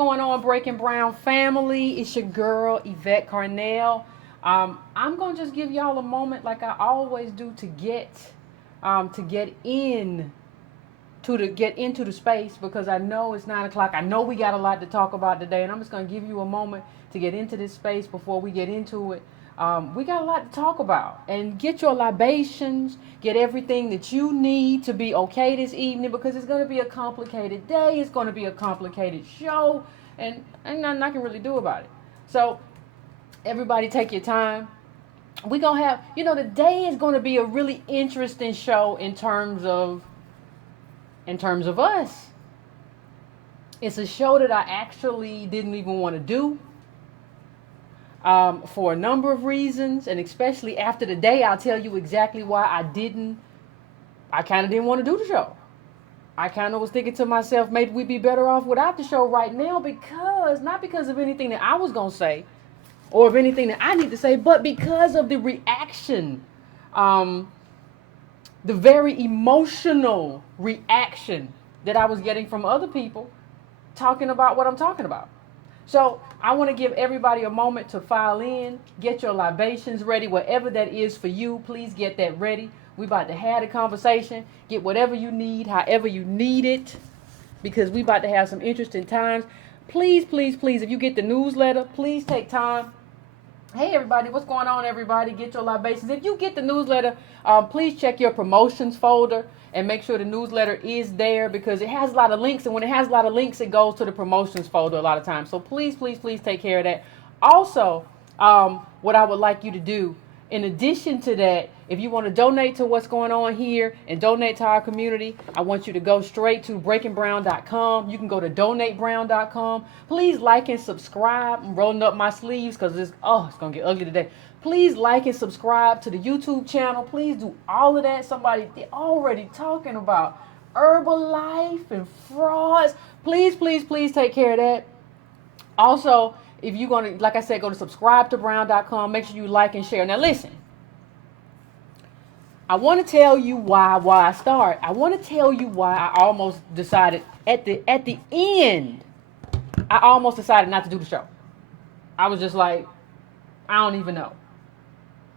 Going on, Breaking Brown family? It's your girl Yvette Carnell. I'm gonna just give y'all a moment, like I always do, to get in to get into the space because I know it's 9 o'clock. I know we got a lot to talk about today, and I'm just gonna give you a moment to get into this space before we get into it. We got a lot to talk about, and get your libations, get everything that you need to be okay this evening because it's going to be a complicated day. It's going to be a complicated show, and ain't nothing I can really do about it. So, everybody, take your time. We gonna have, the day is going to be a really interesting show in terms of us. It's a show that I actually didn't even want to do. For a number of reasons, and especially after the day, I'll tell you exactly why I kind of didn't want to do the show. I kind of was thinking to myself, maybe we'd be better off without the show right now not because of anything that I was going to say or of anything that I need to say, but because of the reaction, the very emotional reaction that I was getting from other people talking about what I'm talking about. So I want to give everybody a moment to file in, get your libations ready, whatever that is for you. Please get that ready. We about to have a conversation. Get whatever you need, however you need it, because we about to have some interesting times. Please, please, please, if you get the newsletter, please take time. Hey, everybody, what's going on, everybody? Get your libations. If you get the newsletter, please check your promotions folder and make sure the newsletter is there because it has a lot of links. And when it has a lot of links, it goes to the promotions folder a lot of times. So please, please, please take care of that. Also, what I would like you to do, in addition to that, if you want to donate to what's going on here and donate to our community, I want you to go straight to breakingbrown.com. You can go to donatebrown.com. Please like and subscribe. I'm rolling up my sleeves because it's going to get ugly today. Please like and subscribe to the YouTube channel. Please do all of that. They're already talking about Herbalife and frauds. Please, please, please take care of that. Also, if you're going to, like I said, go to subscribe-to-brown.com. Make sure you like and share. Now, listen. I want to tell you why I start. I want to tell you why I almost decided at the end. I almost decided not to do the show. I was just like, I don't even know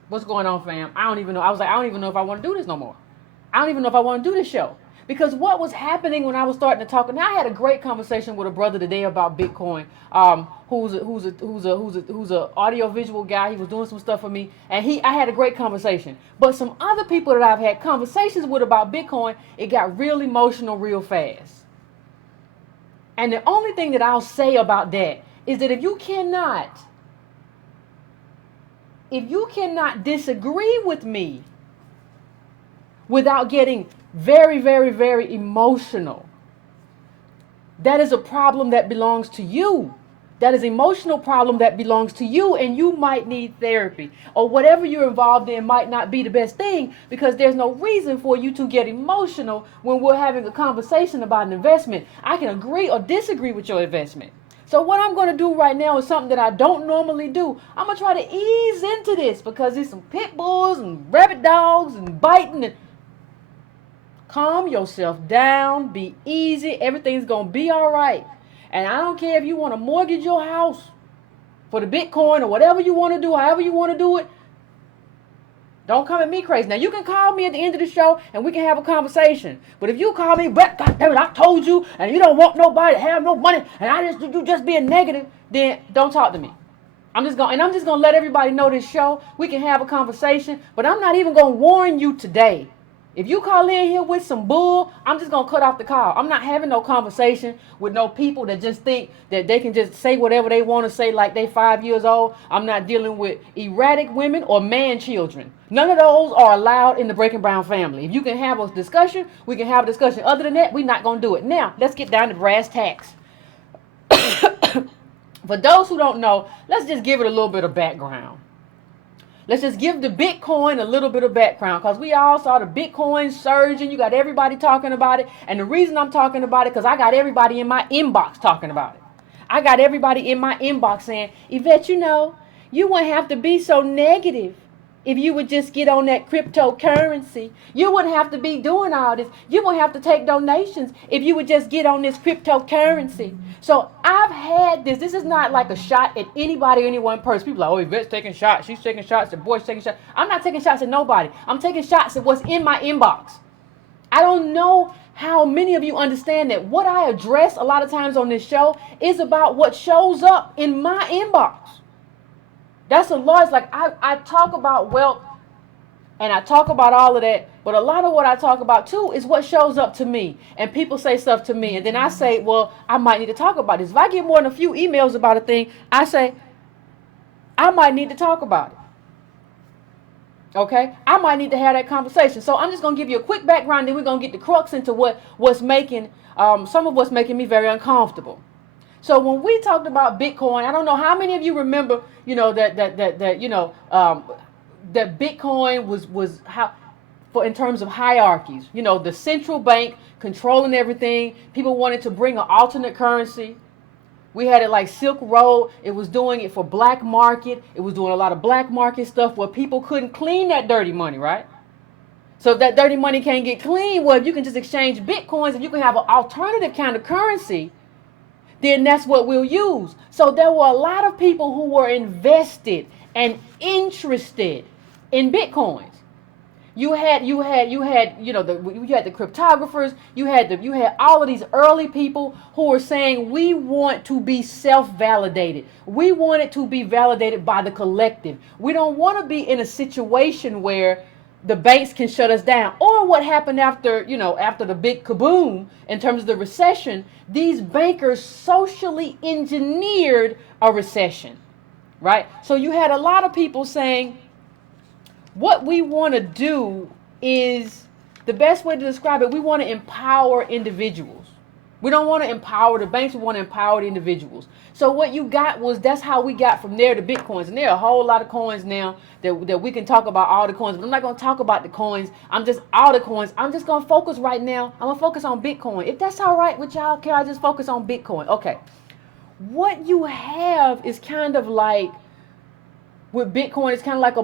what's going on, fam. I don't even know. I was like, I don't even know if I want to do this no more. I don't even know if I want to do this show. Because what was happening when I was starting to talk, now I had a great conversation with a brother today about Bitcoin, who's a audio visual guy. He was doing some stuff for me, and I had a great conversation. But some other people that I've had conversations with about Bitcoin, it got real emotional real fast. And the only thing that I'll say about that is that if you cannot disagree with me without getting very, very, very emotional, that is a problem that belongs to you. That is an emotional problem that belongs to you, and you might need therapy. Or whatever you're involved in might not be the best thing because there's no reason for you to get emotional when we're having a conversation about an investment. I can agree or disagree with your investment. So what I'm going to do right now is something that I don't normally do. I'm going to try to ease into this because there's some pit bulls and rabbit dogs and biting and calm yourself down. Be easy. Everything's going to be all right. And I don't care if you want to mortgage your house for the Bitcoin or whatever you want to do, however you want to do it. Don't come at me crazy. Now, you can call me at the end of the show and we can have a conversation. But if you call me, but goddammit, I told you, and you don't want nobody to have no money, and you just being negative, then don't talk to me. I'm just going to let everybody know this show. We can have a conversation, but I'm not even going to warn you today. If you call in here with some bull, I'm just going to cut off the call. I'm not having no conversation with no people that just think that they can just say whatever they want to say like they 5 years old. I'm not dealing with erratic women or man children. None of those are allowed in the Breaking Brown family. If you can have a discussion, we can have a discussion. Other than that, we're not going to do it. Now, let's get down to brass tacks. For those who don't know, let's just give it a little bit of background. Let's just give the Bitcoin a little bit of background because we all saw the Bitcoin surging. You got everybody talking about it. And the reason I'm talking about it because I got everybody in my inbox talking about it. I got everybody in my inbox saying, Yvette, you wouldn't have to be so negative. If you would just get on that cryptocurrency, you wouldn't have to be doing all this. You wouldn't have to take donations if you would just get on this cryptocurrency. So I've had this. This is not like a shot at anybody, any one person. People are like, oh, Yvette's taking shots. She's taking shots. The boy's taking shots. I'm not taking shots at nobody. I'm taking shots at what's in my inbox. I don't know how many of you understand that what I address a lot of times on this show is about what shows up in my inbox. That's a large, like I talk about wealth and I talk about all of that, but a lot of what I talk about too is what shows up to me. And people say stuff to me and then I say, well, I might need to talk about this. If I get more than a few emails about a thing, I say, I might need to talk about it. Okay? I might need to have that conversation. So I'm just going to give you a quick background, then we're going to get the crux into what's making, some of what's making me very uncomfortable. So when we talked about Bitcoin, I don't know how many of you remember, that Bitcoin was how, for in terms of hierarchies, the central bank controlling everything. People wanted to bring an alternate currency. We had it like Silk Road. It was doing it for black market. It was doing a lot of black market stuff where people couldn't clean that dirty money, right? So if that dirty money can't get clean, well, if you can just exchange Bitcoins, if you can have an alternative kind of currency, then that's what we'll use. So there were a lot of people who were invested and interested in Bitcoins. You had the cryptographers, you had all of these early people who were saying we want to be self-validated. We want it to be validated by the collective. We don't want to be in a situation where the banks can shut us down. Or what happened after the big kaboom in terms of the recession, these bankers socially engineered a recession, right? So you had a lot of people saying, what we want to do is, the best way to describe it, we want to empower individuals. We don't want to empower the banks, we want to empower the individuals. So what you got was, that's how we got from there to Bitcoins. And there are a whole lot of coins now that we can talk about all the coins. But I'm not going to talk about the coins. I'm just all the coins. I'm just going to focus right now. I'm going to focus on Bitcoin. If that's all right with y'all, can I just focus on Bitcoin? Okay. What you have is kind of like, with Bitcoin, it's kind of like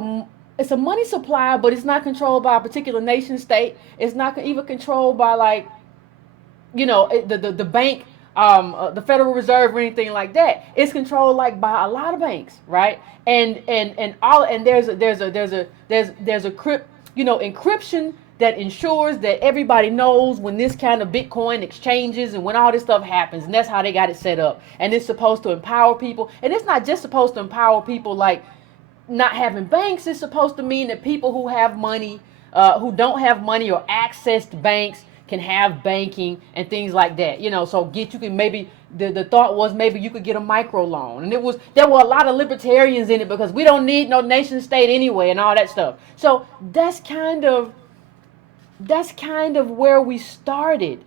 it's a money supply, but it's not controlled by a particular nation state. It's not even controlled by the bank, the Federal Reserve or anything like that. It's controlled like by a lot of banks, right? And there's encryption that ensures that everybody knows when this kind of Bitcoin exchanges and when all this stuff happens, and that's how they got it set up. And it's supposed to empower people, and it's not just supposed to empower people like not having banks. Is supposed to mean that people who have money, who don't have money or access to banks, can have banking and things like that. So you can maybe, the thought was maybe you could get a micro loan. And there were a lot of libertarians in it because we don't need no nation state anyway and all that stuff. So that's kind of where we started.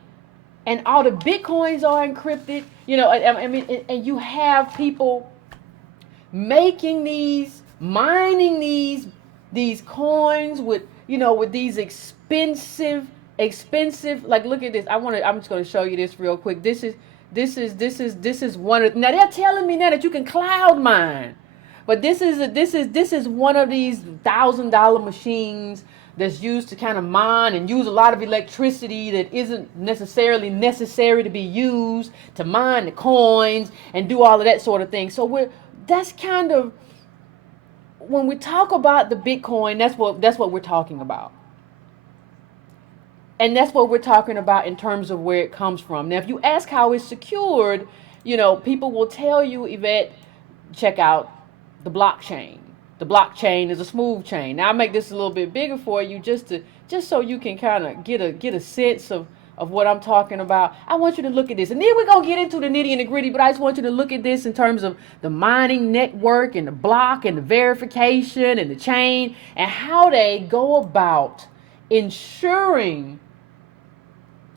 And all the Bitcoins are encrypted, and you have people mining these coins with these expensive, like, look at this. I'm just going to show you this real quick. This is one of, now they're telling me now that you can cloud mine, but this is one of these $1,000 machines that's used to kind of mine and use a lot of electricity that isn't necessarily necessary to be used to mine the coins and do all of that sort of thing. So that's kind of, when we talk about the Bitcoin, that's what we're talking about. And that's what we're talking about in terms of where it comes from. Now, if you ask how it's secured, people will tell you, Yvette, check out the blockchain. The blockchain is a smooth chain. Now, I make this a little bit bigger for you just so you can kind of get a sense of what I'm talking about. I want you to look at this. And then we're going to get into the nitty and the gritty, but I just want you to look at this in terms of the mining network and the block and the verification and the chain and how they go about ensuring.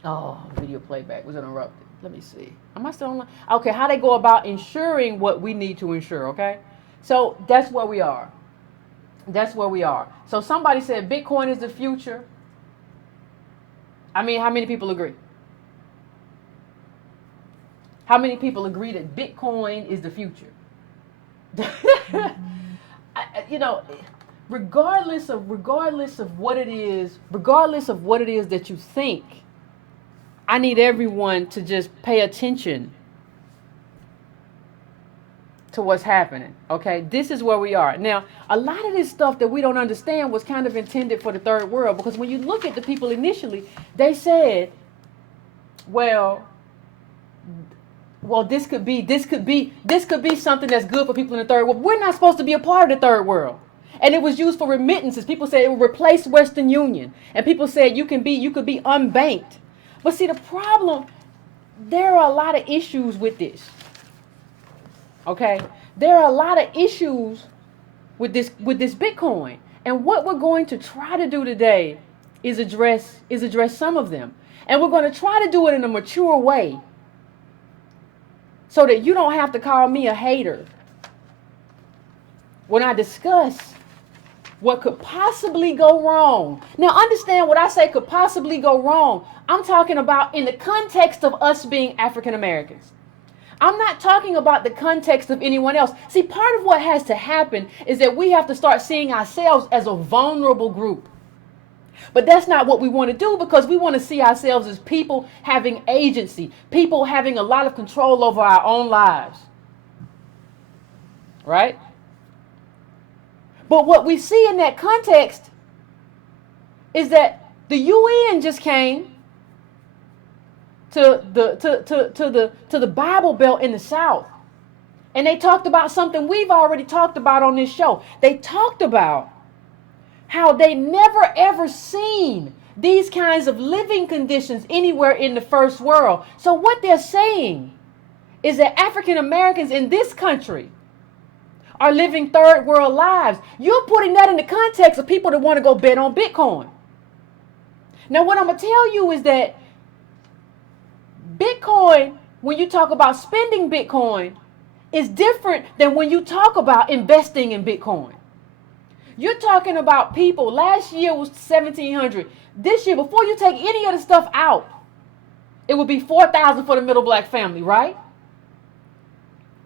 Oh, video playback was interrupted. Let me see. Am I still on? Okay, how they go about ensuring what we need to ensure, okay? So that's where we are. So somebody said Bitcoin is the future. I mean, how many people agree? How many people agree that Bitcoin is the future? regardless of what it is, that you think, I need everyone to just pay attention to what's happening. Okay, this is where we are now. A lot of this stuff that we don't understand was kind of intended for the third world, because when you look at the people initially, they said, well, this could be something that's good for people in the third world. We're not supposed to be a part of the third world. And it was used for remittances. People said it would replace Western Union. And people said you could be unbanked. But see, the problem, there are a lot of issues with this. Okay? There are a lot of issues with this Bitcoin. And what we're going to try to do today is address some of them. And we're going to try to do it in a mature way, so that you don't have to call me a hater when I discuss what could possibly go wrong. Now, understand, what I say could possibly go wrong, I'm talking about in the context of us being African Americans. I'm not talking about the context of anyone else. See, part of what has to happen is that we have to start seeing ourselves as a vulnerable group. But that's not what we want to do, because we want to see ourselves as people having agency, people having a lot of control over our own lives. Right? But what we see in that context is that the UN just came to the Bible Belt in the South, and they talked about something we've already talked about on this show. They talked about how they never ever seen these kinds of living conditions anywhere in the first world. So what they're saying is that African Americans in this country are living third world lives. You're putting that in the context of people that want to go bet on Bitcoin. Now, what I'm going to tell you is that Bitcoin, when you talk about spending Bitcoin, is different than when you talk about investing in Bitcoin. You're talking about people, last year was 1,700. This year, before you take any of the stuff out, it would be 4,000 for the middle black family, right?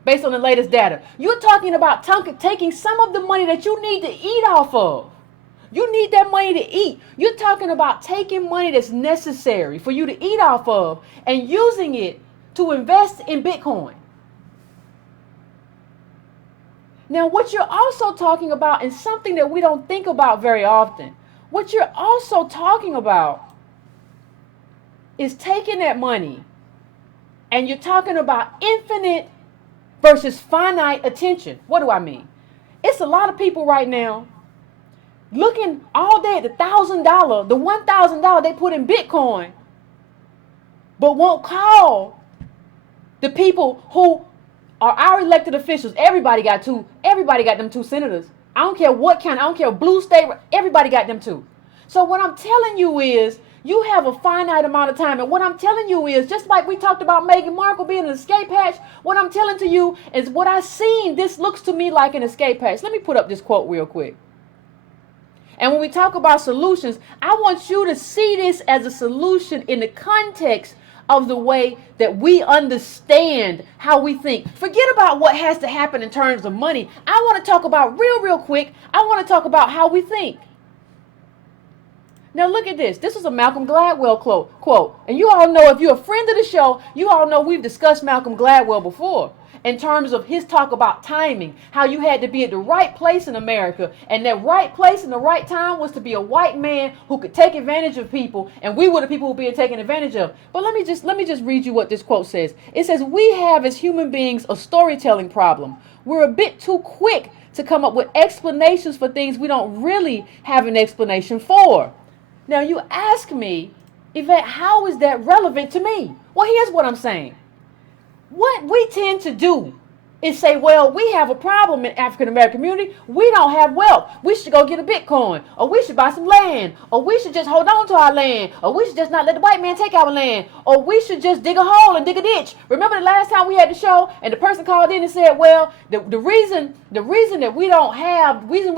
Based on the latest data. You're talking about taking some of the money that you need to eat off of. You need that money to eat. You're talking about taking money that's necessary for you to eat off of and using it to invest in Bitcoin. Now, what you're also talking about, and something that we don't think about very often, what you're also talking about is taking that money and you're talking about infinite versus finite attention. What do I mean? It's a lot of people right now looking all day at the $1,000, the $1,000 they put in Bitcoin, but won't call the people who are our elected officials. Everybody got them two senators. I don't care what kind, I don't care, blue state, everybody got them two. So what I'm telling you is, you have a finite amount of time. And what I'm telling you is, just like we talked about Meghan Markle being an escape hatch, what I'm telling to you is what I've seen. This looks to me like an escape hatch. Let me put up this quote real quick. And when we talk about solutions, I want you to see this as a solution in the context of the way that we understand how we think. Forget about what has to happen in terms of money. I want to talk about real quick. I want to talk about how we think. Now look at this. This is a Malcolm Gladwell quote. And you all know, if you're a friend of the show, you all know we've discussed Malcolm Gladwell before in terms of his talk about timing, how you had to be at the right place in America, and that right place in the right time was to be a white man who could take advantage of people, and we were the people who were being taken advantage of. But let me just read you what this quote says. It says, "We have as human beings a storytelling problem. We're a bit too quick to come up with explanations for things we don't really have an explanation for." Now you ask me, Yvette, how is that relevant to me? Well, here's what I'm saying. What we tend to do is say, well, we have a problem in African American community. We don't have wealth. We should go get a Bitcoin, or we should buy some land, or we should just hold on to our land, or we should just not let the white man take our land, or we should just dig a hole and dig a ditch. Remember the last time we had the show and the person called in and said, well, the reason that we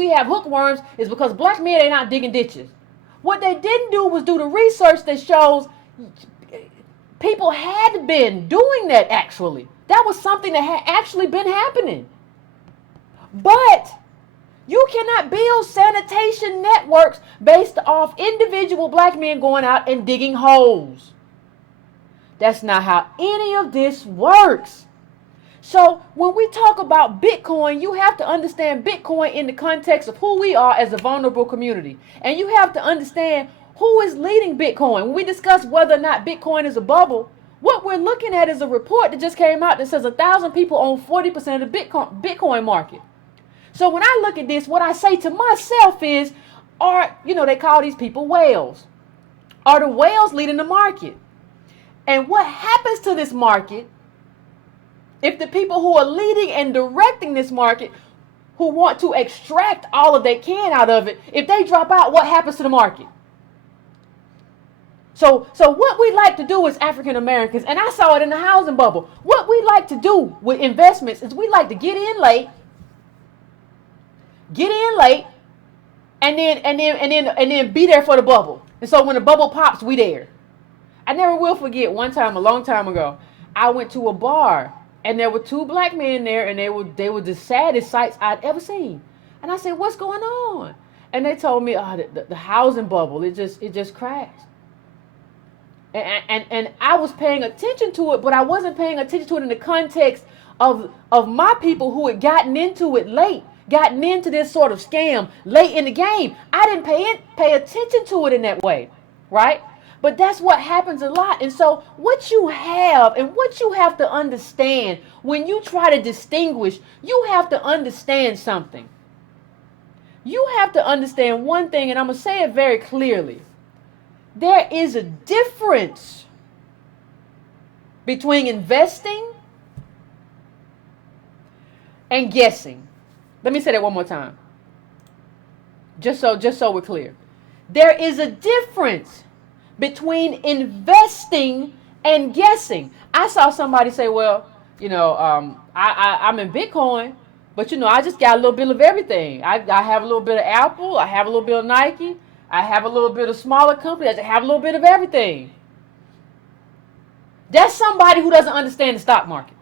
have hookworms is because black men are not digging ditches. What they didn't do was do the research that shows people had been doing that actually. That was something that had actually been happening. But You cannot build sanitation networks based off individual black men going out and digging holes. That's not how any of this works. So when we talk about Bitcoin, you have to understand Bitcoin in the context of who we are as a vulnerable community. And you have to understand who is leading Bitcoin. When we discuss whether or not Bitcoin is a bubble, what we're looking at is a report that just came out that says 1,000 people own 40% of the Bitcoin market. So when I look at this, what I say to myself is, they call these people whales. Are the whales leading the market? And what happens to this market if the people who are leading and directing this market, who want to extract all of they can out of it, if they drop out, what happens to the market? So what we like to do as African Americans, and I saw it in the housing bubble, what we like to do with investments is we like to get in late, and then be there for the bubble. And so when the bubble pops, we there. I never will forget one time, a long time ago, I went to a bar and there were two black men there, and they were the saddest sights I'd ever seen. And I said, "What's going on?" And they told me, "Oh, the housing bubble, it just crashed." And I was paying attention to it, but I wasn't paying attention to it in the context of my people who had gotten into it late, gotten into this sort of scam late in the game. I didn't pay attention to it in that way, right? But that's what happens a lot. And so what you have and what you have to understand when you try to distinguish, you have to understand something. You have to understand one thing, and I'm going to say it very clearly. There is a difference between investing and guessing. Let me say that one more time. Just so we're clear. There is a difference between investing and guessing. I saw somebody say, "Well, I'm in Bitcoin, but I just got a little bit of everything. I have a little bit of Apple, I have a little bit of Nike, I have a little bit of smaller companies, I have a little bit of everything." That's somebody who doesn't understand the stock market.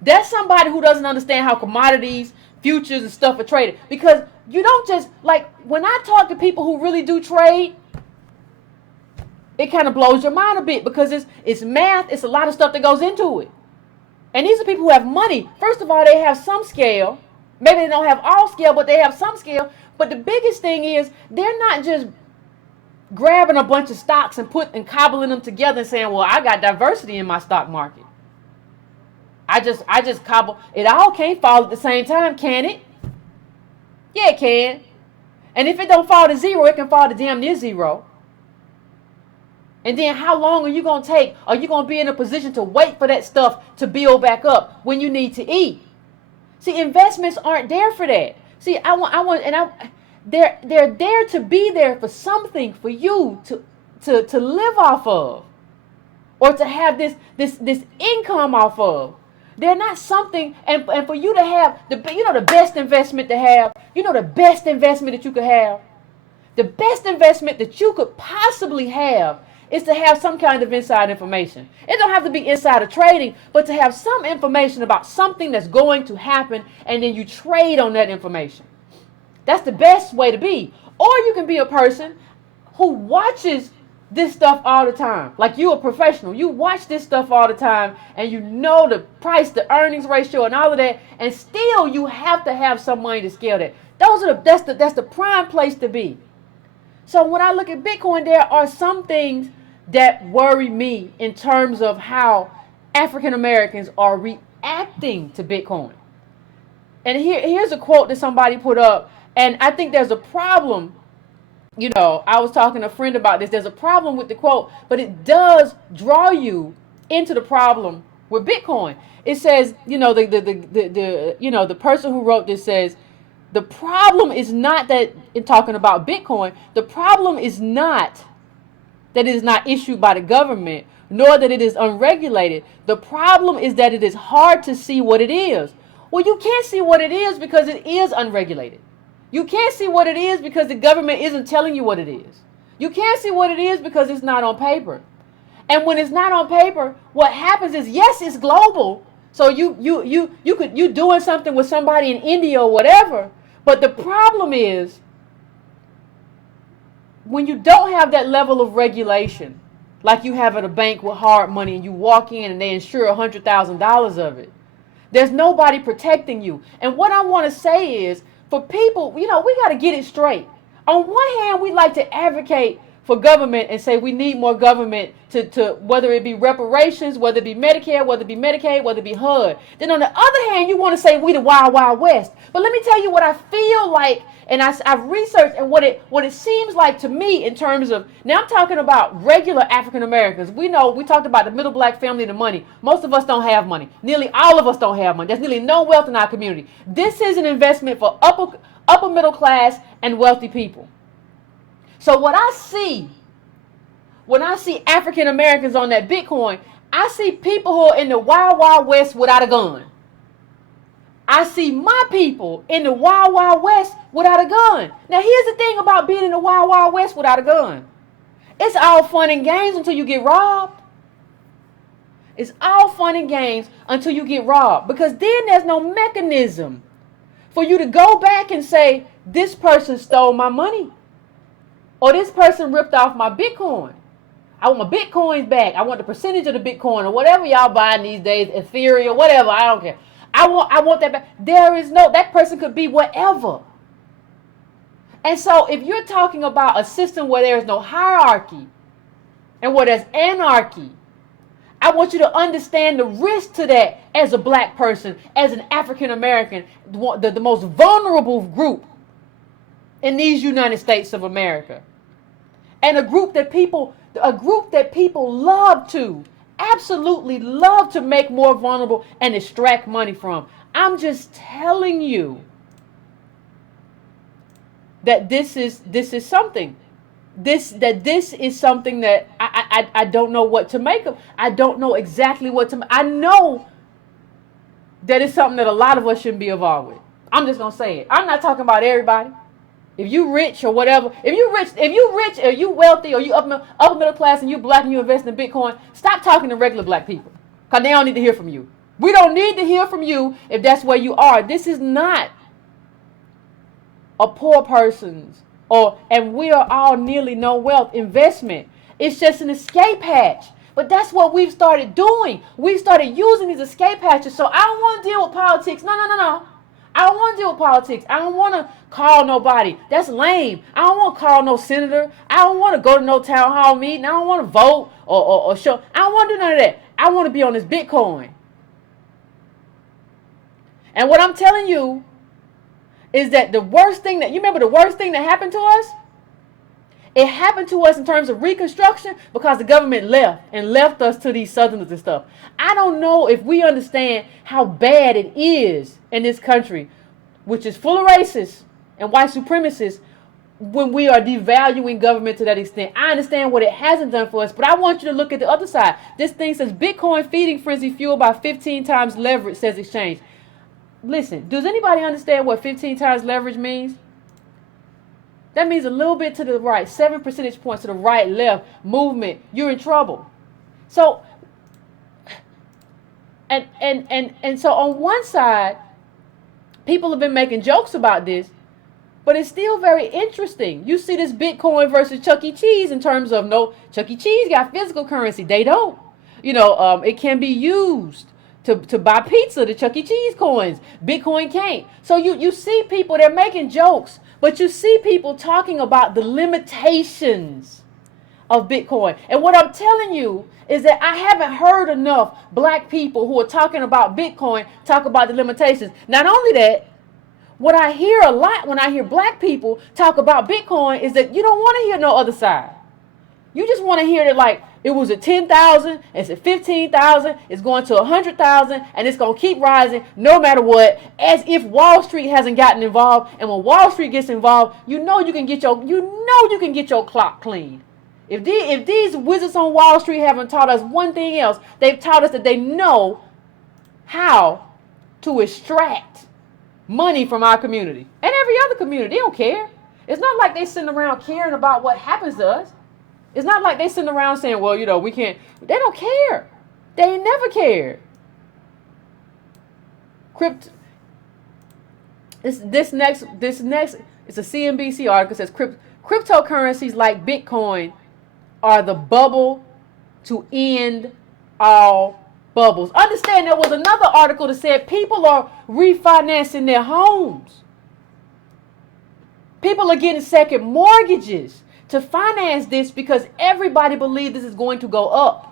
That's somebody who doesn't understand how commodities, futures, and stuff are traded. Because you don't just, when I talk to people who really do trade, it kind of blows your mind a bit, because it's math, it's a lot of stuff that goes into it. And these are people who have money. First of all, they have some scale. Maybe they don't have all scale, but they have some scale. But the biggest thing is, they're not just grabbing a bunch of stocks and cobbling them together and saying, "Well, I got diversity in my stock market. I just cobble." It all can't fall at the same time, can it? Yeah, it can. And if it don't fall to zero, it can fall to damn near zero. And then how long are you going to take? Are you going to be in a position to wait for that stuff to build back up when you need to eat? See, investments aren't there for that. See, they're there to be there for something for you to live off of, or to have this income off of. They're not something, and for you to have the best investment to have, the best investment that you could have, the best investment that you could possibly have is to have some kind of inside information. It don't have to be insider trading, but to have some information about something that's going to happen, and then you trade on that information. That's the best way to be. Or you can be a person who watches this stuff all the time. Like, you're a professional. You watch this stuff all the time, and you know the price, the earnings ratio, and all of that, and still you have to have some money to scale that. That's the prime place to be. So when I look at Bitcoin, there are some things that worry me in terms of how African Americans are reacting to Bitcoin. And here's a quote that somebody put up, and I think there's a problem. I was talking to a friend about this. There's a problem with the quote, but it does draw you into the problem with Bitcoin. It says, the person who wrote this says, the problem is not that, in talking about Bitcoin, the problem is not that it is not issued by the government, nor that it is unregulated. The problem is that it is hard to see what it is. Well, you can't see what it is because it is unregulated. You can't see what it is because the government isn't telling you what it is. You can't see what it is because it's not on paper. And when it's not on paper, what happens is, yes, it's global. So you doing something with somebody in India or whatever, But the problem is, when you don't have that level of regulation, like you have at a bank with hard money, and you walk in and they insure $100,000 of it, there's nobody protecting you. And what I want to say is, for people, we got to get it straight. On one hand, we like to advocate for government and say we need more government to whether it be reparations, whether it be Medicare, whether it be Medicaid, whether it be HUD. Then on the other hand, you want to say we the wild, wild west. But let me tell you what I feel like, and I've researched, and what it seems like to me in terms of, now I'm talking about regular African Americans. We talked about the middle black family and the money. Most of us don't have money. Nearly all of us don't have money. There's nearly no wealth in our community. This is an investment for upper middle class and wealthy people. So what I see, when I see African Americans on that Bitcoin, I see people who are in the wild, wild west without a gun. I see my people in the wild, wild west without a gun. Now, here's the thing about being in the wild, wild west without a gun. It's all fun and games until you get robbed. It's all fun and games until you get robbed. Because then there's no mechanism for you to go back and say, this person stole my money. Or this person ripped off my Bitcoin. I want my Bitcoins back. I want the percentage of the Bitcoin or whatever y'all buying these days, Ethereum, whatever. I don't care. I want that back. That person could be whatever. And so if you're talking about a system where there is no hierarchy and where there's anarchy, I want you to understand the risk to that as a black person, as an African American, the most vulnerable group in these United States of America. And a group that people absolutely love to make more vulnerable and extract money from. I'm just telling you that this is something. This is something that I don't know what to make of. I don't know exactly what to. I know that it's something that a lot of us shouldn't be involved with. I'm just gonna say it. I'm not talking about everybody. If you rich or whatever, if you rich or you wealthy or you upper middle class and you black and you invest in Bitcoin, stop talking to regular black people, because they don't need to hear from you. We don't need to hear from you if that's where you are. This is not a poor person's and we are all nearly no wealth investment. It's just an escape hatch. But that's what we've started doing. We've started using these escape hatches. So I don't want to deal with politics. No. I don't want to deal with politics. I don't want to call nobody. That's lame. I don't want to call no senator. I don't want to go to no town hall meeting. I don't want to vote or show. I don't want to do none of that. I want to be on this Bitcoin. And what I'm telling you is that the worst thing that happened to us? It happened to us in terms of Reconstruction because the government left us to these Southerners and stuff. I don't know if we understand how bad it is in this country, which is full of racists and white supremacists, when we are devaluing government to that extent. I understand what it hasn't done for us, but I want you to look at the other side. This thing says Bitcoin feeding frenzy fueled by 15 times leverage, says exchange. Listen, does anybody understand what 15 times leverage means? That means a little bit to the right, 7 percentage points to the right, left, movement, you're in trouble. So, and so on one side, people have been making jokes about this, but it's still very interesting. You see this Bitcoin versus Chuck E. Cheese in terms of, no, Chuck E. Cheese got physical currency. They don't. It can be used to buy pizza, the Chuck E. Cheese coins. Bitcoin can't. So you see people, they're making jokes, but you see people talking about the limitations of Bitcoin. And what I'm telling you is that I haven't heard enough black people who are talking about Bitcoin talk about the limitations. Not only that, what I hear a lot when I hear black people talk about Bitcoin is that you don't want to hear no other side. You just want to hear that, like, it was at 10,000, it's at 15,000, it's going to 100,000, and it's going to keep rising no matter what, as if Wall Street hasn't gotten involved. And when Wall Street gets involved, you can get your clock cleaned. If these wizards on Wall Street haven't taught us one thing else, they've taught us that they know how to extract money from our community and every other community. They don't care. It's not like they sitting around caring about what happens to us. It's not like they sitting around saying, well, we can't. They don't care. They ain't never cared. This next it's a CNBC article that says cryptocurrencies like Bitcoin are the bubble to end all bubbles. Understand, there was another article that said people are refinancing their homes. People are getting second mortgages to finance this because everybody believes this is going to go up.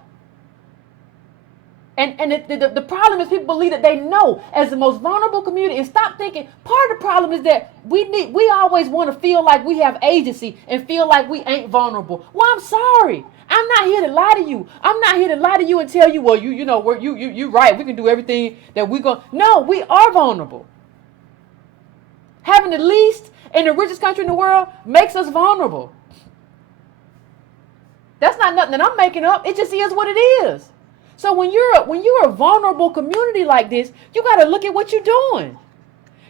And the problem is people believe that they know as the most vulnerable community, and stop thinking. Part of the problem is that we always want to feel like we have agency and feel like we ain't vulnerable. Well, I'm sorry. I'm not here to lie to you. I'm not here to lie to you and tell you, well, you're right. We can do everything that we're going. No, we are vulnerable. Having the least in the richest country in the world makes us vulnerable. That's not nothing that I'm making up. It just is what it is. So when you're a vulnerable community like this, you got to look at what you're doing.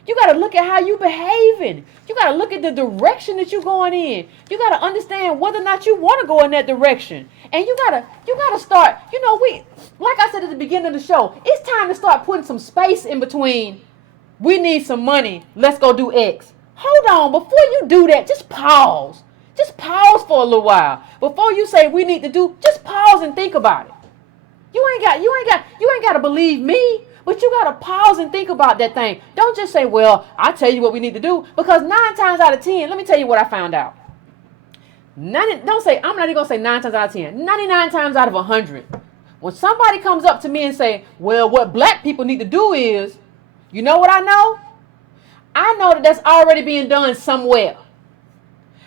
You got to look at how you're behaving. You got to look at the direction that you're going in. You got to understand whether or not you want to go in that direction. And you got to start, like I said at the beginning of the show, it's time to start putting some space in between. We need some money. Let's go do X. Hold on, before you do that, just pause. Just pause for a little while. Before you say we need to do, just pause and think about it. You ain't got to believe me, but you got to pause and think about that thing. Don't just say, well, I'll tell you what we need to do, because 9 times out of 10, let me tell you what I found out. I'm not even going to say 9 times out of 10, 99 times out of 100. When somebody comes up to me and say, well, what black people need to do is, you know what I know? I know that that's already being done somewhere.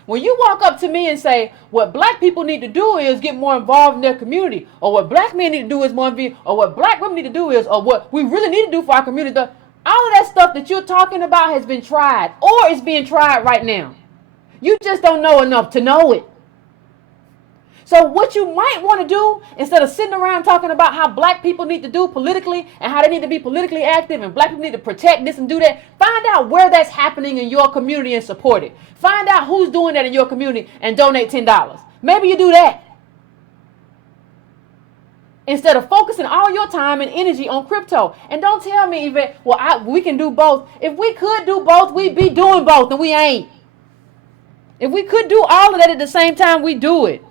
When you walk up to me and say, what black people need to do is get more involved in their community, or what black men need to do is more involved, or what black women need to do is, or what we really need to do for our community, all of that stuff that you're talking about has been tried, or is being tried right now. You just don't know enough to know it. So what you might want to do, instead of sitting around talking about how black people need to do politically and how they need to be politically active and black people need to protect this and do that, find out where that's happening in your community and support it. Find out who's doing that in your community and donate $10. Maybe you do that. Instead of focusing all your time and energy on crypto. And don't tell me, Yvette, well, we can do both. If we could do both, we'd be doing both, and we ain't. If we could do all of that at the same time, we do it.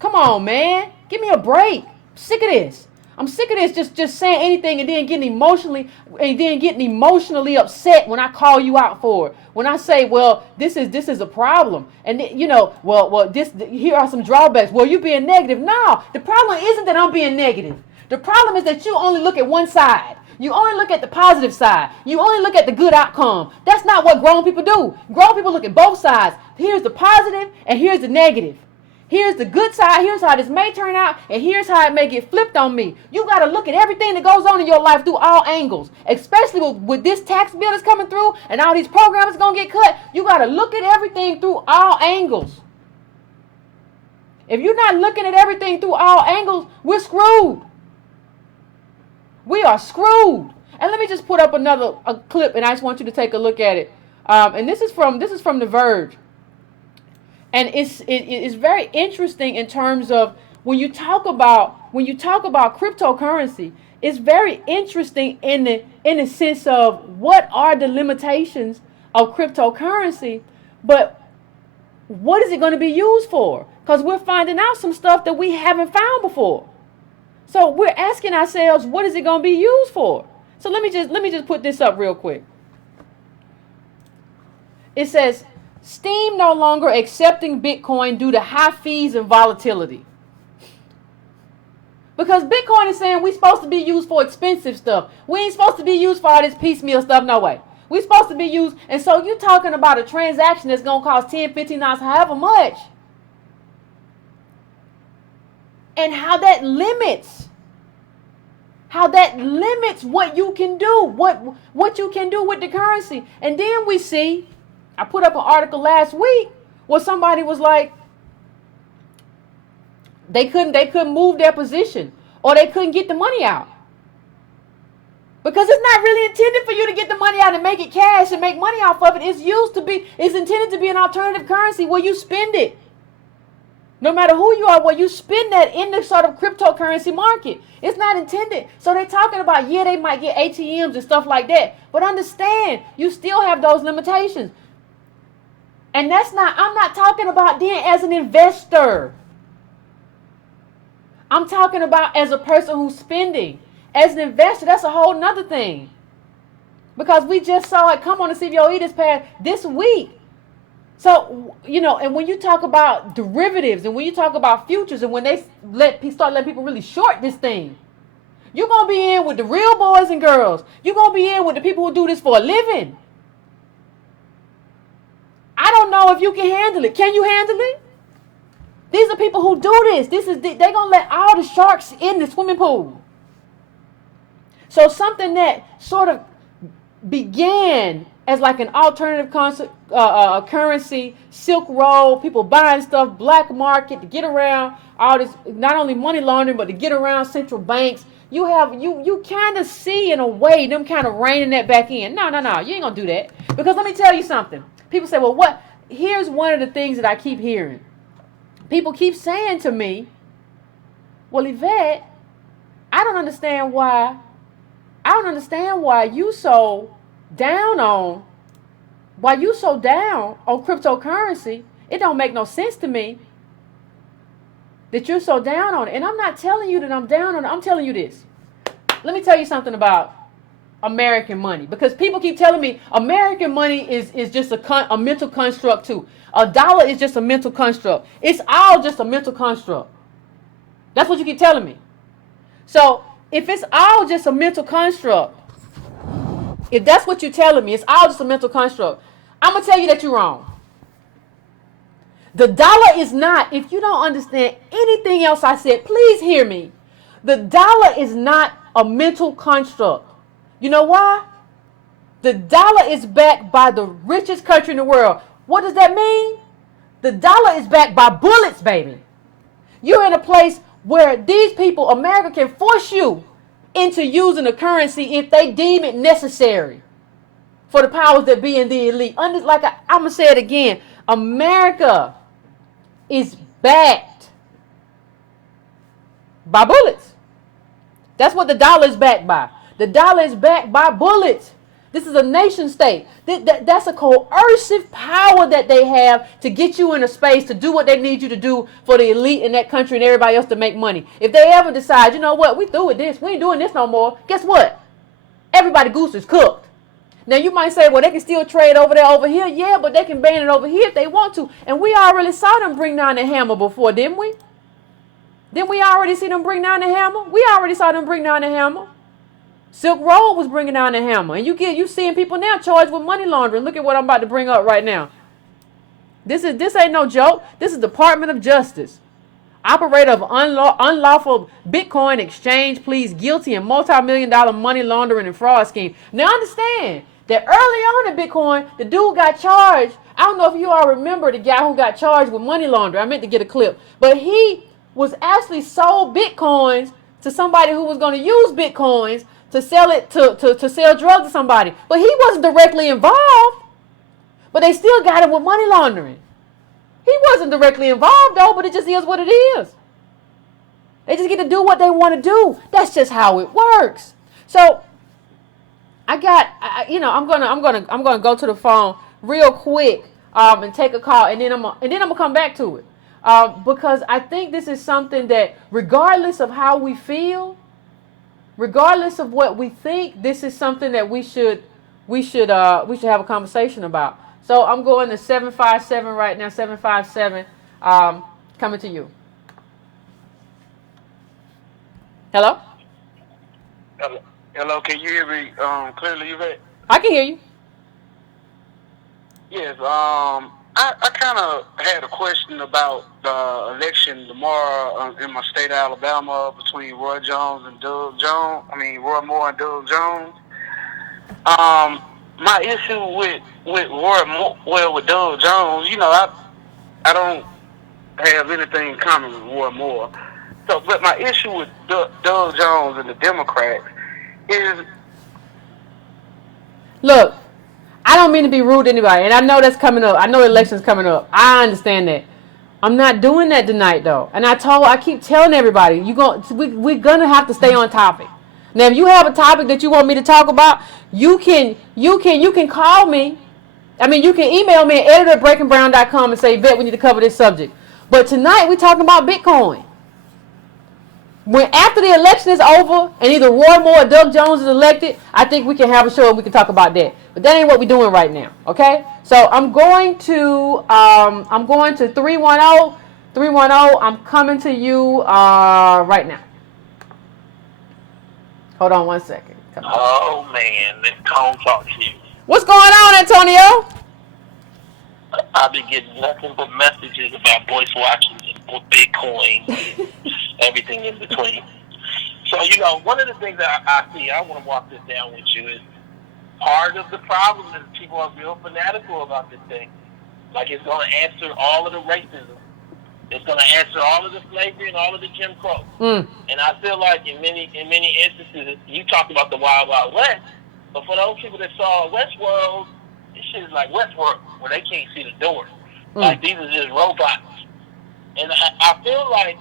Come on, man. Give me a break. I'm sick of this. I'm sick of this just saying anything and then getting emotionally upset when I call you out for it. When I say, well, this is a problem. And here are some drawbacks. Well, you being negative. No, the problem isn't that I'm being negative. The problem is that you only look at one side. You only look at the positive side. You only look at the good outcome. That's not what grown people do. Grown people look at both sides. Here's the positive and here's the negative. Here's the good side. Here's how this may turn out. And here's how it may get flipped on me. You got to look at everything that goes on in your life through all angles. Especially with this tax bill that's coming through and all these programs going to get cut. You got to look at everything through all angles. If you're not looking at everything through all angles, we're screwed. We are screwed. And let me just put up a clip, and I just want you to take a look at it. And this is from The Verge. And it's very interesting in terms of when you talk about cryptocurrency, it's very interesting in the sense of what are the limitations of cryptocurrency, but what is it going to be used for? Because we're finding out some stuff that we haven't found before. So we're asking ourselves, what is it going to be used for? So let me just put this up real quick. It says, Steam no longer accepting Bitcoin due to high fees and volatility. Because Bitcoin is saying we're supposed to be used for expensive stuff. We ain't supposed to be used for all this piecemeal stuff, no way. We're supposed to be used, and so you're talking about a transaction that's going to cost $10, $15, however much. And how that limits what you can do, what you can do with the currency. And then we see, I put up an article last week where somebody was like, they couldn't move their position, or they couldn't get the money out. Because it's not really intended for you to get the money out and make it cash and make money off of it. It's intended to be an alternative currency where you spend it. No matter who you are, well, you spend that in the sort of cryptocurrency market. It's not intended. So they're talking about, yeah, they might get ATMs and stuff like that. But understand, you still have those limitations. And I'm not talking about then as an investor. I'm talking about as a person who's spending. As an investor, that's a whole nother thing. Because we just saw it come on the CBOE this week. So, and when you talk about derivatives and when you talk about futures and when they start letting people really short this thing, you're going to be in with the real boys and girls. You're going to be in with the people who do this for a living. I don't know if you can handle it. Can you handle it? These are people who do this. They're going to let all the sharks in the swimming pool. So something that sort of began as like an alternative currency, Silk Road, people buying stuff, black market to get around all this, not only money laundering, but to get around central banks. You kind of see in a way them kind of reining that back in. No, you ain't gonna do that. Because let me tell you something. People say, well, what? Here's one of the things that I keep hearing. People keep saying to me, well, Yvette, I don't understand why you so down on cryptocurrency. It don't make no sense to me that you're so down on it. And I'm not telling you that I'm down on it. I'm telling you this. Let me tell you something about American money. Because people keep telling me American money is just a mental construct too. A dollar is just a mental construct. It's all just a mental construct. That's what you keep telling me. So if it's all just a mental construct, if that's what you're telling me, it's all just a mental construct, I'm going to tell you that you're wrong. The dollar is not, if you don't understand anything else I said, please hear me. The dollar is not a mental construct. You know why? The dollar is backed by the richest country in the world. What does that mean? The dollar is backed by bullets, baby. You're in a place where these people, America, can force you into using a currency if they deem it necessary for the powers that be in the elite. I'm going to say it again. America is backed by bullets. That's what the dollar is backed by. The dollar is backed by bullets. This is a nation state. That's a coercive power that they have to get you in a space to do what they need you to do for the elite in that country and everybody else to make money. If they ever decide, you know what, we through with this, we ain't doing this no more, guess what? Everybody goose is cooked. Now you might say, well, they can still trade over there, over here. Yeah, but they can ban it over here if they want to. And we already saw them bring down the hammer before, didn't we? Didn't we already see them bring down the hammer? We already saw them bring down the hammer. Silk Road was bringing down the hammer. And you seeing people now charged with money laundering. Look at what I'm about to bring up right now. This ain't no joke. This is Department of Justice. Operator of unlawful Bitcoin exchange pleads guilty in multi-million-dollar money laundering and fraud scheme. Now understand that early on in Bitcoin, the dude got charged. I don't know if you all remember the guy who got charged with money laundering. I meant to get a clip. But he was actually sold Bitcoins to somebody who was going to use Bitcoins to sell it to sell drugs to somebody. But he wasn't directly involved. But they still got him with money laundering. He wasn't directly involved though, but it just is what it is. They just get to do what they want to do. That's just how it works. So I'm gonna go to the phone real quick and take a call, and then I'm gonna come back to it because I think this is something that, regardless of how we feel, regardless of what we think, this is something that we should have a conversation about. So I'm going to 757 right now. 757, coming to you. Hello. Hello. Can you hear me clearly, Yvette? I can hear you. Yes. I kind of had a question about the election tomorrow in my state of Alabama between Roy Moore and Doug Jones. My issue with with Doug Jones, I don't have anything in common with Roy Moore. So, but my issue with Doug Jones and the Democrats is, look, I don't mean to be rude to anybody, and I know that's coming up. I know the election's coming up. I understand that. I'm not doing that tonight though. And I keep telling everybody, we're gonna have to stay on topic. Now, if you have a topic that you want me to talk about, you can call me. I mean, you can email me at editor@breakingbrown.com and say, Yvette, we need to cover this subject. But tonight we're talking about Bitcoin. When after the election is over and either Roy Moore or Doug Jones is elected, I think we can have a show and we can talk about that. But that ain't what we're doing right now. Okay? So I'm going to 310. 310. I'm coming to you right now. Hold on one second. Oh man, this Cone talk to you. What's going on, Antonio? I've been getting nothing but messages about voice watching and Bitcoin, everything in between. So, one of the things that I see, I want to walk this down with you, is part of the problem is people are real fanatical about this thing. Like, it's going to answer all of the racism. It's going to answer all of the slavery and all of the Jim Crow. And I feel like in many instances, you talked about the Wild Wild West, but for those people that saw Westworld, this shit is like Westworld, where they can't see the door. Like, these are just robots. And I feel like,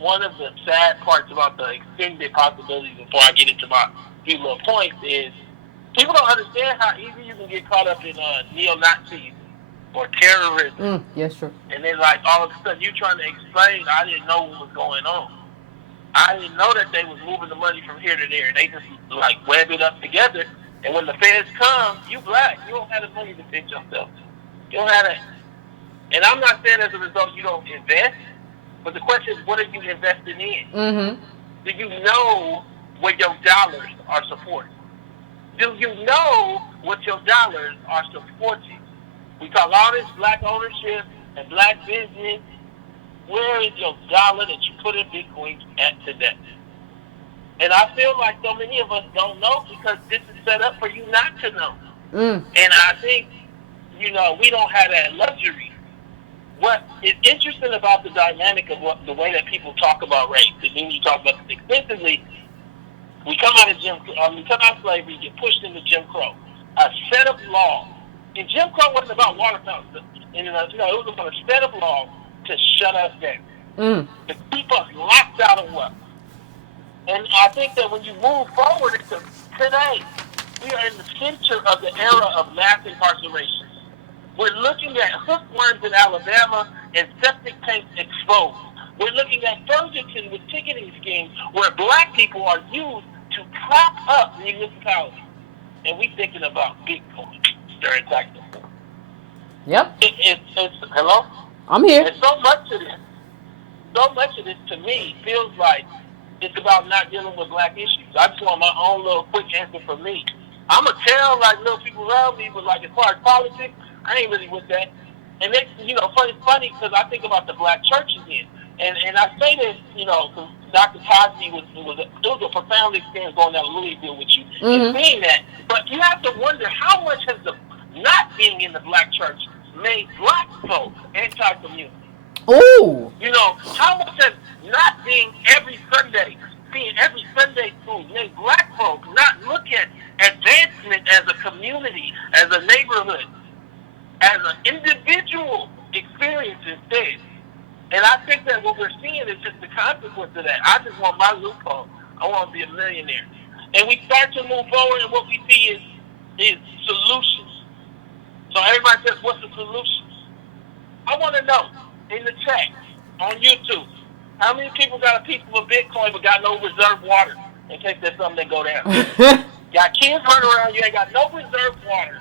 one of the sad parts about the extended possibilities, before I get into my few little points, is people don't understand how easy you can get caught up in neo-Nazis or terrorism. Yes, sure. And then, like, all of a sudden, you trying to explain, I didn't know what was going on. I didn't know that they was moving the money from here to there. And they just, like, web it up together. And when the feds come, you black. You don't have the money to fix yourself. You don't have that. And I'm not saying as a result you don't invest, but the question is, what are you investing in? Mm-hmm. Do you know what your dollars are supporting? Do you know what your dollars are supporting? We talk all this black ownership and black business. Where is your dollar that you put in Bitcoin at today? And I feel like so many of us don't know because this is set up for you not to know. And I think, we don't have that luxury. What is interesting about the dynamic of the way that people talk about race, and then you talk about this extensively, we come out of slavery, get pushed into Jim Crow. A set of laws. And Jim Crow wasn't about water fountains. And, it was about a set of laws to shut us down. To keep us locked out of what? And I think that when you move forward into today, we are in the center of the era of mass incarceration. We're looking at hookworms in Alabama and septic tanks exposed. We're looking at Ferguson with ticketing schemes where black people are used to prop up municipalities. And we thinking about Bitcoin during Texas. Yep. Hello? I'm here. And so much of this to me feels like it's about not dealing with black issues. I just want my own little quick answer for me. I'm going to tell little people around me, but as far as politics, I ain't really with that. And it's, funny because I think about the black church again. And I say this, because Dr. Cosby it was a profound experience going down to Louisville with you and seeing that. But you have to wonder how much has the not being in the black church made black folks anti-community. Ooh. How much has not being every Sunday, seeing every Sunday school made black folks not look at advancement as a community, as a neighborhood, as an individual experience instead. And I think that what we're seeing is just the consequence of that. I just want my loophole. I want to be a millionaire. And we start to move forward, and what we see is solutions. So everybody says, what's the solution? I want to know, in the chat, on YouTube, how many people got a piece of a Bitcoin but got no reserve water in case there's something that go down? Got kids running around, you ain't got no reserve water,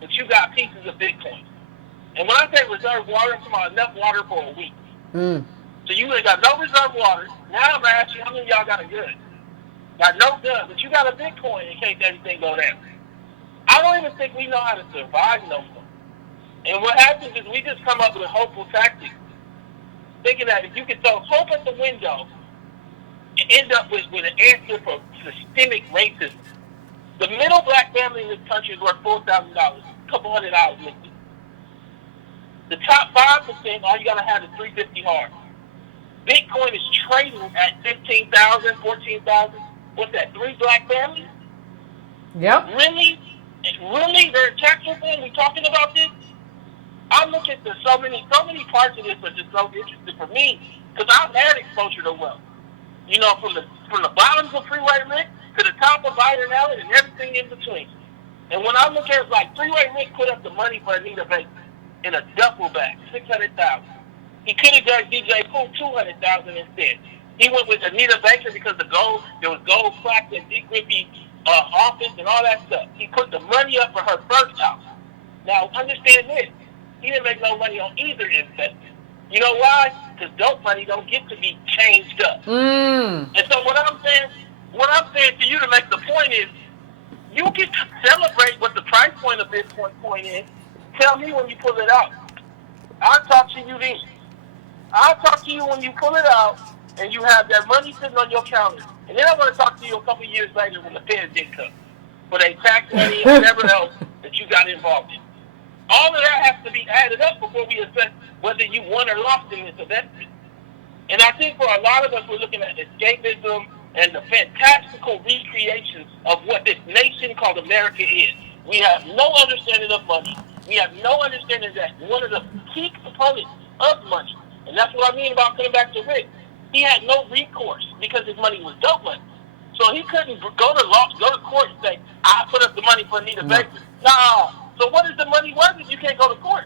but you got pieces of Bitcoin. And when I say reserve water, I'm talking about enough water for a week. So you ain't got no reserve water. Now I'm going to ask you, how many of y'all got a gun? Got no gun, but you got a Bitcoin in case anything go down. I don't even think we know how to survive no more. And what happens is we just come up with a hopeful tactic, thinking that if you can throw hope at the window and end up with an answer for systemic racism. The middle black family in this country is worth $4,000, a couple $100 liquid. The top 5%, all you gotta have is $350 hard. Bitcoin is trading at 15,000, 14,000. What's that? 3 black families? Yep. Really? Really? They're in tax reform? We talking about this? I look at so many parts of this are just so interesting for me because I've had exposure to wealth. You know, from the bottoms of Freeway Rick to the top of Byron Allen and everything in between. And when I look at it, like Freeway Rick put up the money for Anita Baker in a duffel bag, $600,000. He could have done DJ Pooh $200,000 instead. He went with Anita Baker because there was gold plaques at Dick Griffey's office and all that stuff. He put the money up for her first house. Now understand this: he didn't make no money on either investment. You know why? Because dope money don't get to be changed up. And so what I'm saying to you to make the point is, you can celebrate what the price point of Bitcoin coin is. Tell me when you pull it out. I'll talk to you then. I'll talk to you when you pull it out and you have that money sitting on your counter. And then I'm going to talk to you a couple years later when the Fed did come. For they tax money and whatever else that you got involved in. All of that has to be added up before we assess whether you won or lost in this investment. And I think for a lot of us, we're looking at escapism and the fantastical recreations of what this nation called America is. We have no understanding of money. We have no understanding that one of the key components of money, and that's what I mean about coming back to Rick, he had no recourse because his money was dope money. So he couldn't go to court and say, I put up the money for Anita Baker. No. So what is the money worth if you can't go to court?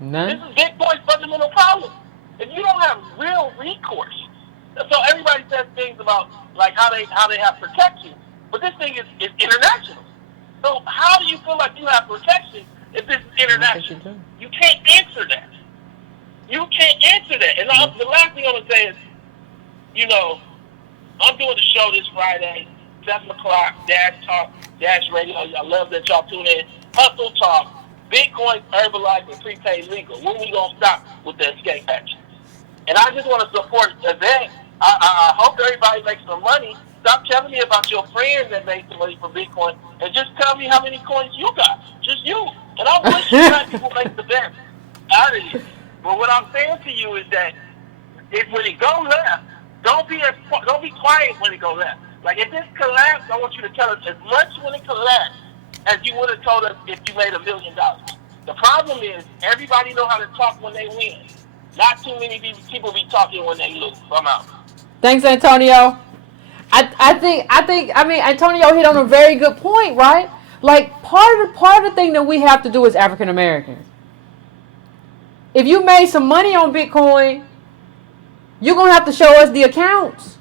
None. This is Bitcoin's fundamental problem. If you don't have real recourse, so everybody says things about like how they have protection, but this thing is international. So how do you feel like you have protection if this is international? You can't answer that. You can't answer that. And the last thing I'm gonna say is, you know, I'm doing the show this Friday, 7 o'clock, Dash Talk, Dash Radio. I love that y'all tune in. Hustle Talk, Bitcoin, Herbalife, and prepaid legal. When we gonna stop with the escape action? And I just want to support Yvette. I hope everybody makes some money. Stop telling me about your friends that made some money from Bitcoin, and just tell me how many coins you got. Just you. And I wish you let people make the best out of it. But what I'm saying to you is that when it go left, don't be quiet when it go left. Like if this collapsed, I want you to tell us as much when it collapsed as you would have told us if you made $1 million. The problem is everybody know how to talk when they win. Not too many people be talking when they lose. I'm out. Thanks, Antonio. I think Antonio hit on a very good point, right? Like part of the thing that we have to do as African Americans. If you made some money on Bitcoin, you're gonna have to show us the accounts.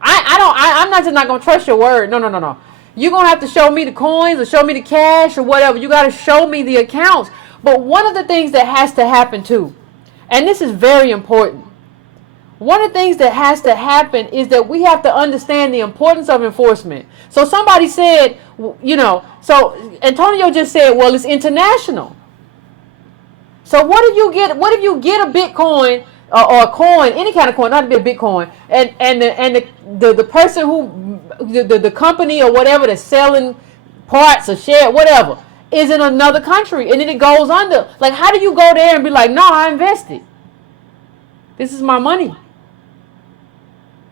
I'm not just not gonna trust your word. No. You're gonna have to show me the coins or show me the cash or whatever. You gotta show me the accounts. But one of the things that has to happen too, and this is very important. One of the things that has to happen is that we have to understand the importance of enforcement. So somebody said, so Antonio just said, well, it's international. So what if you get a Bitcoin or a coin, any kind of coin, not to be a Bitcoin, and the person who the company or whatever that's selling parts or share whatever is in another country, and then it goes under. Like, how do you go there and be like, no, I invested. This is my money.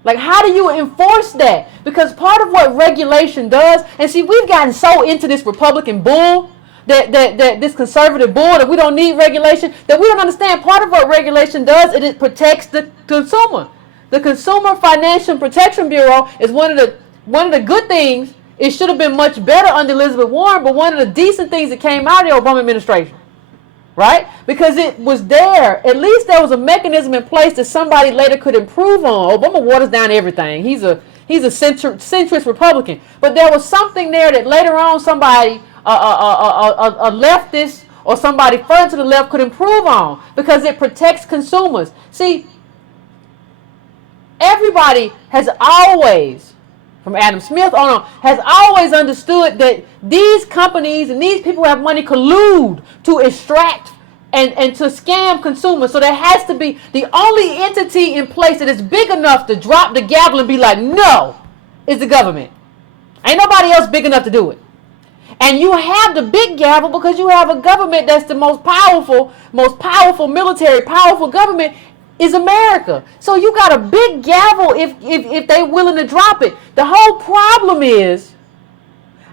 Like, how do you enforce that? Because part of what regulation does, and see, we've gotten so into this Republican bull, that this conservative bull, that we don't need regulation, that we don't understand part of what regulation does, it protects the consumer. The Consumer Financial Protection Bureau is one of the good things. It should have been much better under Elizabeth Warren, but one of the decent things that came out of the Obama administration. Right? Because it was there. At least there was a mechanism in place that somebody later could improve on. Obama waters down everything. He's a centrist Republican. But there was something there that later on somebody, a leftist or somebody further to the left could improve on, because it protects consumers. See, everybody has always, from Adam Smith on, has always understood that these companies and these people who have money collude to extract and to scam consumers. So there has to be the only entity in place that is big enough to drop the gavel and be like, no, is the government. Ain't nobody else big enough to do it. And you have the big gavel because you have a government that's the most powerful military, powerful government is America. So you got a big gavel if they're willing to drop it. The whole problem is,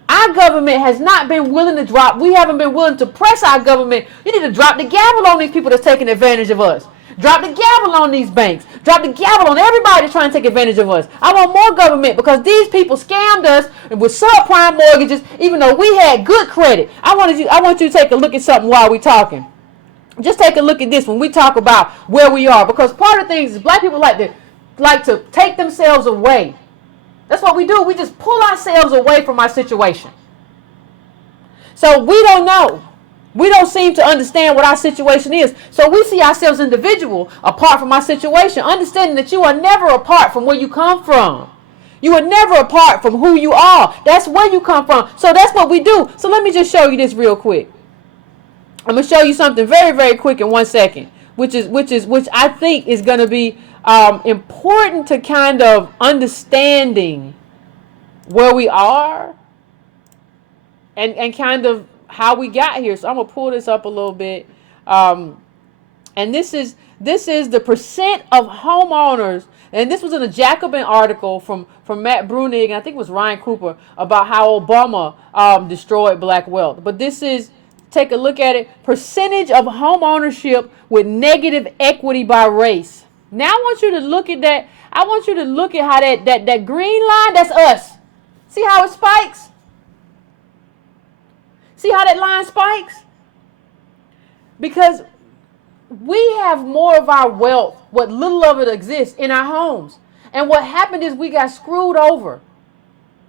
Our government has not been willing to drop. We haven't been willing to press our government. You need to drop the gavel on these people that's taking advantage of us. Drop the gavel on these banks. Drop the gavel on everybody that's trying to take advantage of us. I want more government because these people scammed us with subprime mortgages, even though we had good credit. I want you to take a look at something while we're talking. Just take a look at this when we talk about where we are, because part of things is black people like to take themselves away. That's what we do. We just pull ourselves away from our situation. So we don't know. We don't seem to understand what our situation is. So we see ourselves individual apart from our situation, understanding that you are never apart from where you come from. You are never apart from who you are. That's where you come from. So that's what we do. So let me just show you this real quick. I'm going to show you something very, very quick in 1 second, which I think is going to be important to kind of understanding where we are and kind of how we got here. So I'm going to pull this up a little bit. And this is the percent of homeowners. And this was in a Jacobin article from Matt Brunig, and I think it was Ryan Cooper, about how Obama destroyed black wealth. But this is, take a look at it, percentage of home ownership with negative equity by race. Now I want you to look at that. I want you to look at how that green line, that's us. See how it spikes? See how that line spikes? Because we have more of our wealth, what little of it exists, in our homes. And what happened is we got screwed over.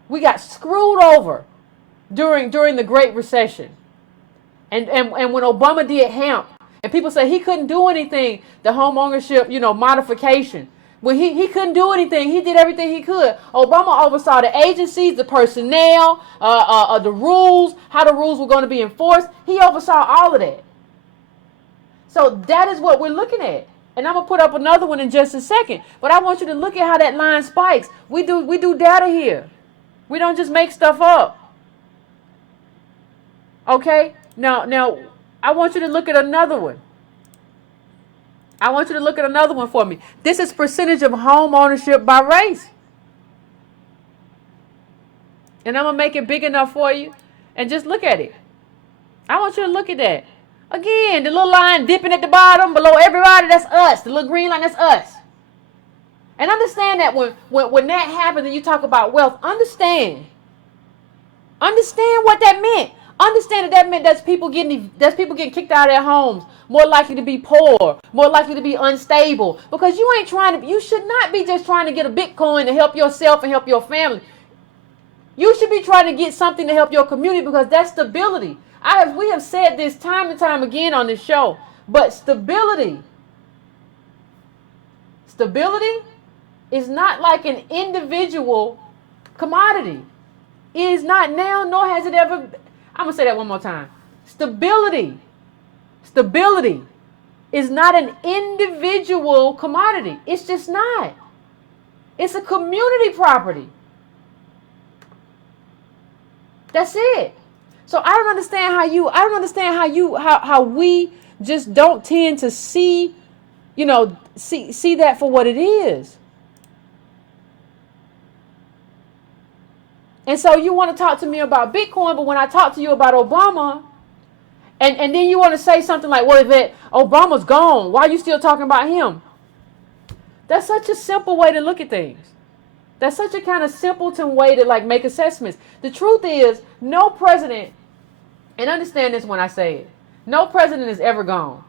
We got screwed over during the Great Recession. And when Obama did hemp, and people say he couldn't do anything, the home ownership, modification. When he couldn't do anything, he did everything he could. Obama oversaw the agencies, the personnel, the rules, how the rules were going to be enforced. He oversaw all of that. So that is what we're looking at. And I'm going to put up another one in just a second. But I want you to look at how that line spikes. We do data here. We don't just make stuff up. Okay? Now, I want you to look at another one. I want you to look at another one for me. This is percentage of home ownership by race. And I'm going to make it big enough for you. And just look at it. I want you to look at that. Again, the little line dipping at the bottom below everybody, that's us. The little green line, that's us. And understand that when that happens and you talk about wealth, understand what that meant. Understand that meant that's people getting kicked out of their homes, more likely to be poor, more likely to be unstable. Because you should not be just trying to get a Bitcoin to help yourself and help your family. You should be trying to get something to help your community, because that's stability. We have said this time and time again on this show, but stability is not like an individual commodity. It is not now, nor has it ever been. I'm going to say that one more time. Stability is not an individual commodity. It's just not. It's a community property. That's it. So I don't understand how we just don't tend to see that for what it is. And so you want to talk to me about Bitcoin, but when I talk to you about Obama, and then you want to say something like, well, that Obama's gone, why are you still talking about him? That's such a simple way to look at things. That's such a kind of simpleton way to make assessments. The truth is, no president, and understand this when I say it, no president is ever gone.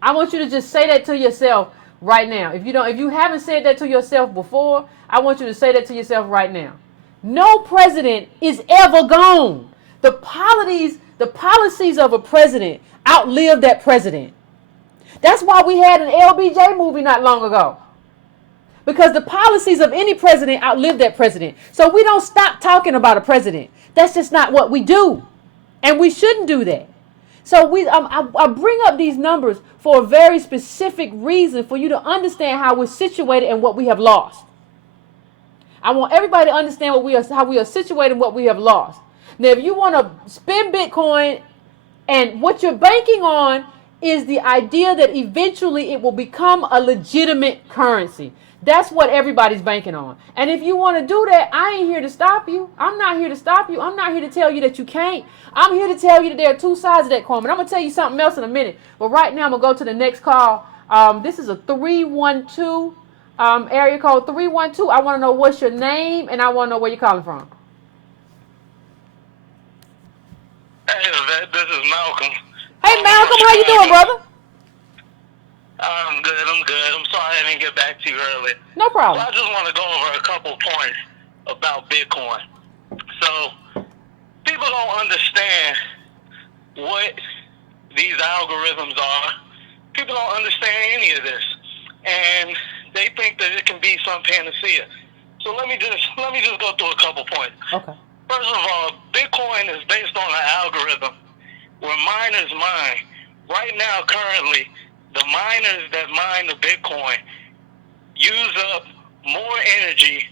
I want you to just say that to yourself right now. If you haven't said that to yourself before, I want you to say that to yourself right now. No president is ever gone. The policies of a president outlive that president. That's why we had an LBJ movie not long ago. Because the policies of any president outlive that president. So we don't stop talking about a president. That's just not what we do. And we shouldn't do that. So I bring up these numbers for a very specific reason, for you to understand how we're situated and what we have lost. I want everybody to understand how we are situated and what we have lost. Now, if you want to spend Bitcoin, and what you're banking on is the idea that eventually it will become a legitimate currency. That's what everybody's banking on. And if you want to do that, I ain't here to stop you. I'm not here to stop you. I'm not here to tell you that you can't. I'm here to tell you that there are two sides of that coin. And I'm going to tell you something else in a minute. But right now, I'm going to go to the next call. This is a 312 area code 312. I want to know what's your name, and I want to know where you're calling from. Hey, Yvette, this is Malcolm. Hey, Malcolm, how you doing, brother? I'm good. I'm sorry I didn't get back to you earlier. No problem. So I just want to go over a couple points about Bitcoin. So people don't understand what these algorithms are. People don't understand any of this, and they think that it can be some panacea. So let me just go through a couple points. Okay. First of all, Bitcoin is based on an algorithm where miners mine. Right now, currently, the miners that mine the Bitcoin use up more energy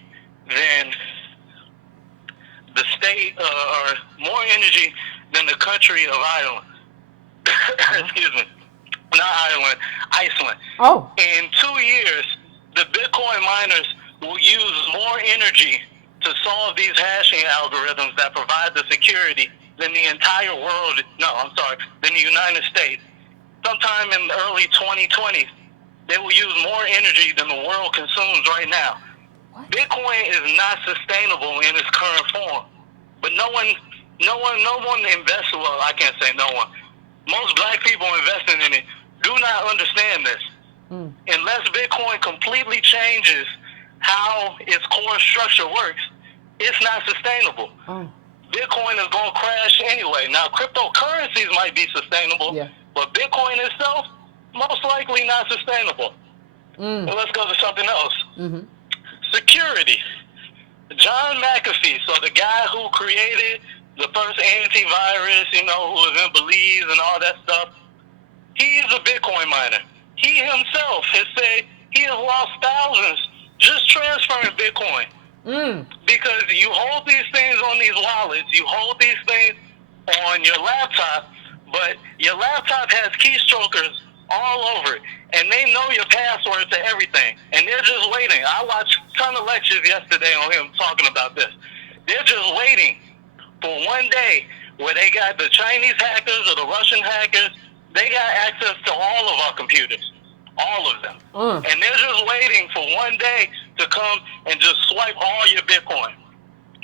than the state, or more energy than the country of Ireland. Excuse me. Not Ireland, Iceland. Oh. In 2 years, the Bitcoin miners will use more energy to solve these hashing algorithms that provide the security than the entire world, than the United States. Sometime in the early 2020s, they will use more energy than the world consumes right now. What? Bitcoin is not sustainable in its current form. But no one invests, well, I can't say no one. Most black people investing in it do not understand this. Unless Bitcoin completely changes how its core structure works, it's not sustainable. Bitcoin is going to crash anyway. Now, cryptocurrencies might be sustainable, but Bitcoin itself, most likely not sustainable. Well, let's go to something else. Security. John McAfee, so the guy who created the first antivirus, who was in Belize and all that stuff, he's a Bitcoin miner. He himself has said he has lost thousands just transferring Bitcoin. Because you hold these things on these wallets, you hold these things on your laptop, but your laptop has keystrokers all over it, and they know your password to everything, and they're just waiting. I watched a ton of lectures yesterday on him talking about this. They're just waiting for one day where they got the Chinese hackers or the Russian hackers, they got access to all of our computers, all of them. And they're just waiting for one day to come and just swipe all your Bitcoin.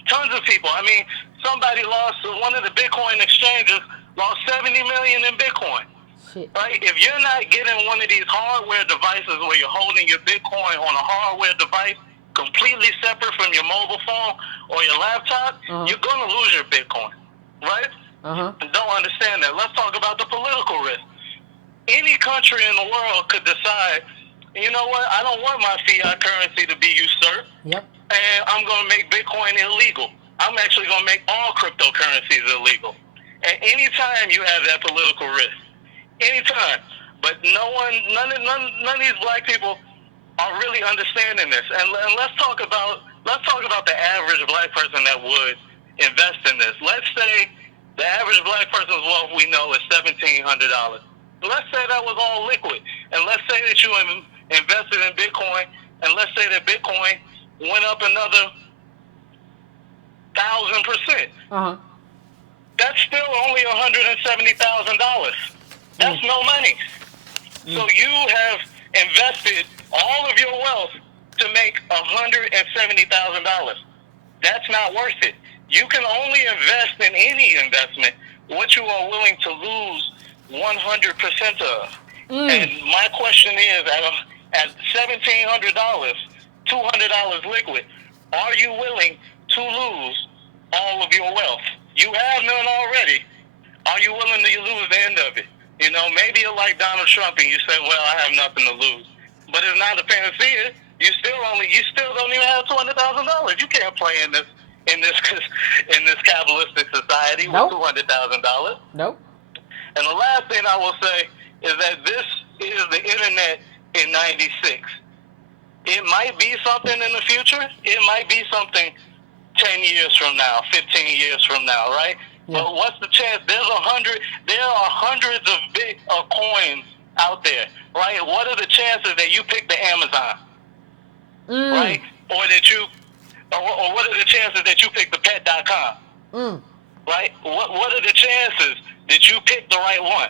Tons of people. I mean, somebody lost, one of the Bitcoin exchanges lost 70 million in Bitcoin. Shit. Right? If you're not getting one of these hardware devices where you're holding your Bitcoin on a hardware device completely separate from your mobile phone or your laptop, you're going to lose your Bitcoin. Right? Don't understand that. Let's talk about the political risk. Any country in the world could decide, you know what, I don't want my fiat currency to be usurped, and I'm going to make Bitcoin illegal. I'm actually going to make all cryptocurrencies illegal. At any time you have that political risk. Anytime. But none of these black people are really understanding this. And let's talk about the average black person that would invest in this. Let's say the average black person's wealth we know is $1,700. Let's say that was all liquid. And let's say that you invested in Bitcoin, and let's say that Bitcoin went up another 1,000%. That's still only $170,000. That's no money. So you have invested all of your wealth to make $170,000. That's not worth it. You can only invest in any investment what you are willing to lose 100% of. And my question is, at $1,700, $200 liquid, are you willing to lose all of your wealth? You have none already. Are you willing to lose the end of it? Maybe you're like Donald Trump and you say, well, I have nothing to lose. But it's not a panacea. You still don't even have $200,000. You can't play in this capitalistic society with $200,000. Nope. And the last thing I will say is that this is the internet in '96. It might be something in the future. It might be something 10 years from now, 15 years from now, right? Yeah. But what's the chance? There are hundreds of coins out there, right? What are the chances that you pick the Amazon? right? Or that you, or what are the chances that you pick the pet.com, right? What are the chances that you pick the right one?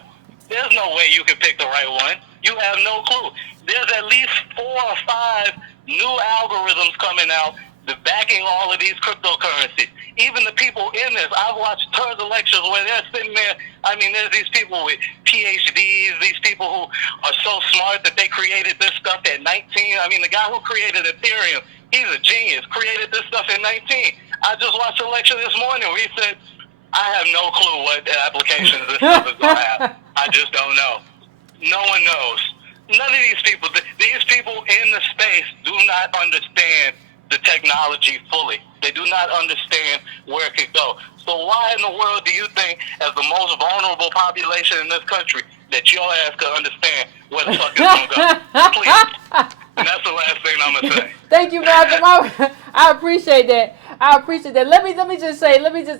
There's no way you can pick the right one. You have no clue. There's at least 4 or 5 new algorithms coming out that backing all of these cryptocurrencies. Even the people in this, I've watched tons of lectures where they're sitting there. I mean, there's these people with PhDs, these people who are so smart that they created this stuff at 19. I mean, the guy who created Ethereum, he's a genius, created this stuff at 19. I just watched a lecture this morning where he said, I have no clue what applications this stuff is going to have. I just don't know. No one knows. None of these people in the space do not understand the technology fully. They do not understand where it could go. So why in the world do you think, as the most vulnerable population in this country, that your ass could understand where the fuck it's going to go? Please. And that's the last thing I'm going to say. Thank you, Malcolm. I appreciate that. I appreciate that. Let me just say,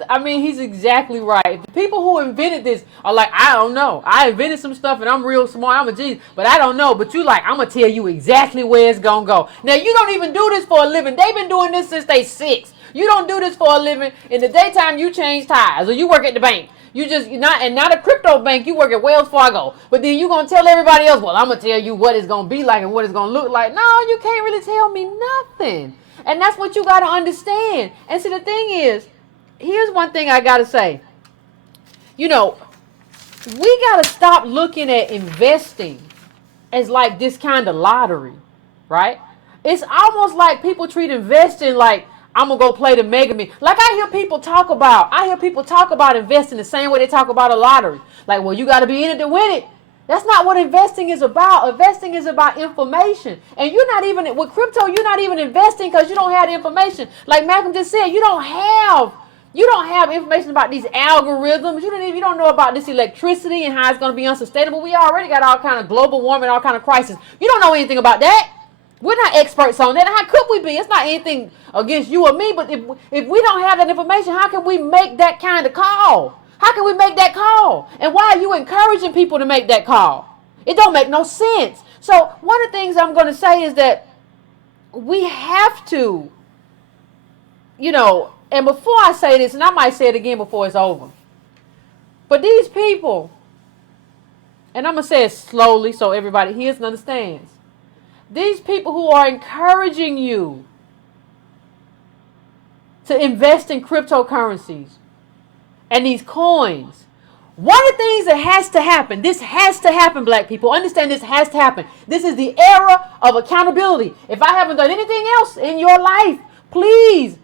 I mean, he's exactly right. The people who invented this are like, I don't know. I invented some stuff and I'm real smart. I'm a genius, but I don't know. But you like, I'm going to tell you exactly where it's going to go. Now, you don't even do this for a living. They've been doing this since they 6. You don't do this for a living. In the daytime, you change tires or you work at the bank. Not a crypto bank, you work at Wells Fargo. But then you're going to tell everybody else, well, I'm going to tell you what it's going to be like and what it's going to look like. No, you can't really tell me nothing. And that's what you got to understand. And see, the thing is, here's one thing I got to say. You know, we got to stop looking at investing as like this kind of lottery, right? It's almost like people treat investing like, I'm going to go play the Mega Millions. Like I hear people talk about investing the same way they talk about a lottery. Like, well, you got to be in it to win it. That's not what investing is about. Investing is about information. And you're not even, with crypto, you're not even investing because you don't have the information. Like Malcolm just said, you don't have information about these algorithms. You don't know about this electricity and how it's going to be unsustainable. We already got all kind of global warming, all kind of crisis. You don't know anything about that. We're not experts on that. How could we be? It's not anything against you or me, but if we don't have that information, how can we make that kind of call? How can we make that call? And why are you encouraging people to make that call? It don't make no sense. So one of the things I'm going to say is that we have to, and before I say this, and I might say it again before it's over, but these people, and I'm going to say it slowly so everybody hears and understands, these people who are encouraging you to invest in cryptocurrencies and these coins, one of the things that has to happen, this has to happen, black people, understand this has to happen. This is the era of accountability. If I haven't done anything else in your life, please,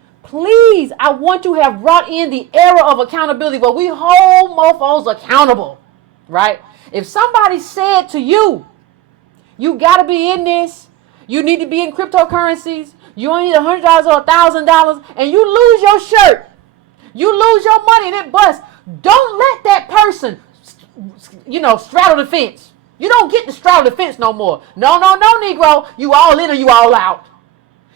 I want to have brought in the era of accountability where we hold mofos accountable, right? If somebody said to you, you got to be in this, you need to be in cryptocurrencies, you only need $100 or $1,000, and you lose your shirt, you lose your money and it busts, don't let that person, straddle the fence. You don't get to straddle the fence no more. No, Negro, you all in or you all out.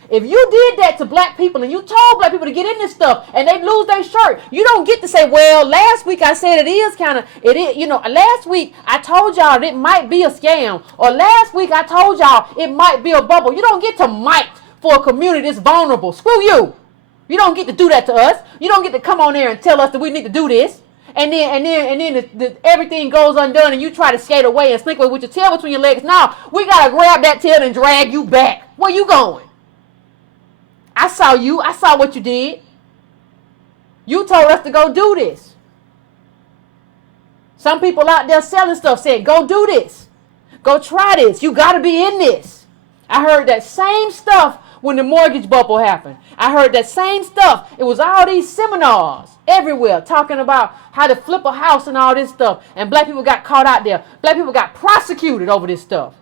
If you did that to black people and you told black people to get in this stuff and they lose their shirt, you don't get to say, well, last week I said last week I told y'all it might be a scam, or last week I told y'all it might be a bubble. You don't get to mic for a community that's vulnerable. Screw you. You don't get to do that to us. You don't get to come on there and tell us that we need to do this. And then everything goes undone and you try to skate away and slink away with your tail between your legs. Now we got to grab that tail and drag you back. Where you going? I saw you. I saw what you did. You told us to go do this. Some people out there selling stuff said, go do this. Go try this. You got to be in this. I heard that same stuff when the mortgage bubble happened. I heard that same stuff. It was all these seminars everywhere talking about how to flip a house and all this stuff. And black people got caught out there. Black people got prosecuted over this stuff.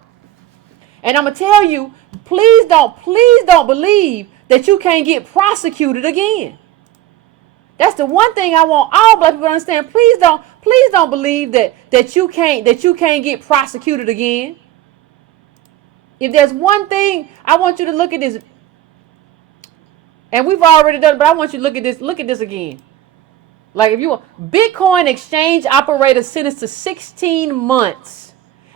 And I'm going to tell you, please don't believe that you can't get prosecuted again. That's the one thing I want all black people to understand. Please don't believe that you can't get prosecuted again. If there's one thing, I want you to look at this. And we've already done it, but I want you to look at this again. Like if you want, Bitcoin exchange operator sentenced to 16 months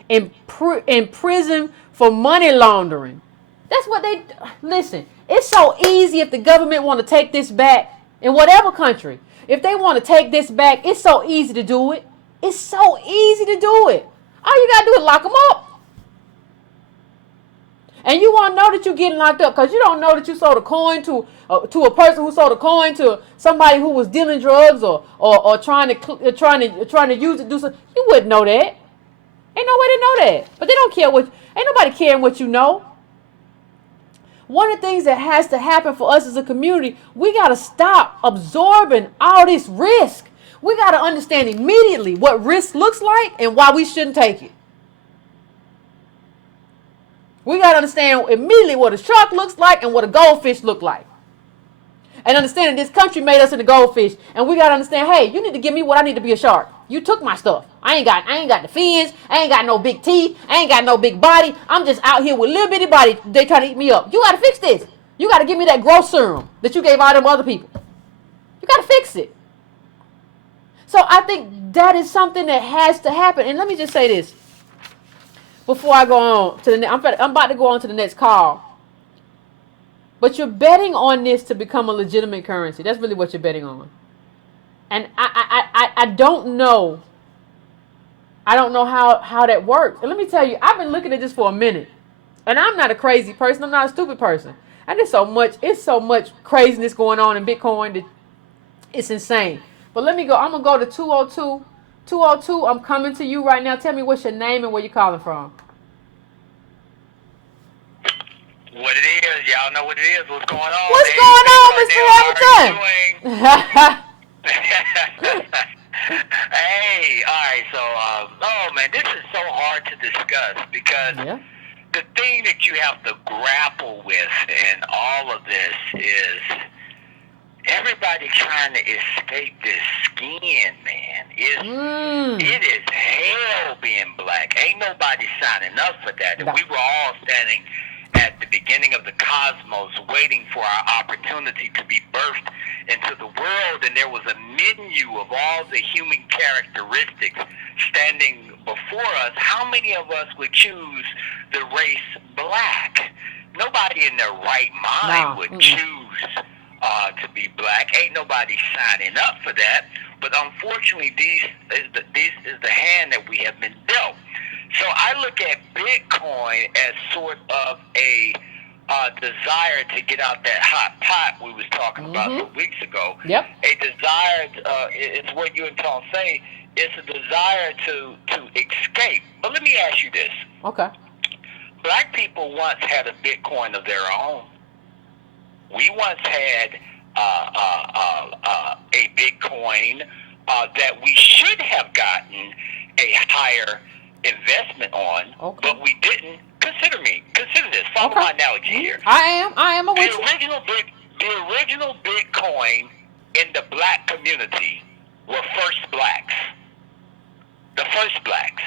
in prison for money laundering. That's what they, listen, it's so easy if the government want to take this back in whatever country. If they want to take this back, it's so easy to do it. It's so easy to do it. All you got to do is lock them up. And you won't know that you're getting locked up because you don't know that you sold a coin to a person who sold a coin to somebody who was dealing drugs or trying to use it to do something. You wouldn't know that. Ain't no way to know that. But they don't care ain't nobody caring what you know. One of the things that has to happen for us as a community, we got to stop absorbing all this risk. We got to understand immediately what risk looks like and why we shouldn't take it. We got to understand immediately what a shark looks like and what a goldfish look like. And understand that this country made us into goldfish. And we got to understand, hey, you need to give me what I need to be a shark. You took my stuff. I ain't got the fins. I ain't got no big teeth. I ain't got no big body. I'm just out here with little bitty body. They trying to eat me up. You got to fix this. You got to give me that growth serum that you gave all them other people. You got to fix it. So I think that is something that has to happen. And let me just say this. Before I go on to the next, I'm about to go on to the next call. But you're betting on this to become a legitimate currency. That's really what you're betting on. And I don't know. I don't know how that works. And let me tell you, I've been looking at this for a minute. And I'm not a crazy person. I'm not a stupid person. And it's so much craziness going on in Bitcoin that it's insane. But let me go. I'm going to go to 202. 202, I'm coming to you right now. Tell me what's your name and where you're calling from. What it is, y'all know what it is. What's going on? What's going on, Mr. Hamilton? Hey, all right. So, oh man, this is so hard to discuss because the thing that you have to grapple with in all of this is everybody trying to escape this skin, man. It is hell being black. Ain't nobody signing up for that. And we were all standing at the beginning of the cosmos waiting for our opportunity to be birthed into the world, and there was a menu of all the human characteristics standing before us. How many of us would choose the race black? Nobody in their right mind would choose to be black. Ain't nobody signing up for that. But unfortunately, this is the hand that we have been dealt. So I look at Bitcoin as sort of a desire to get out that hot pot we was talking about some weeks ago. Yep. A desire, it's what you and Tom say, it's a desire to escape. But let me ask you this. Okay. Black people once had a Bitcoin of their own. We once had a Bitcoin that we should have gotten a higher investment on, but we didn't. Consider this. Follow my analogy here. I am a witch. The original Bitcoin in the black community were first blacks. The first blacks.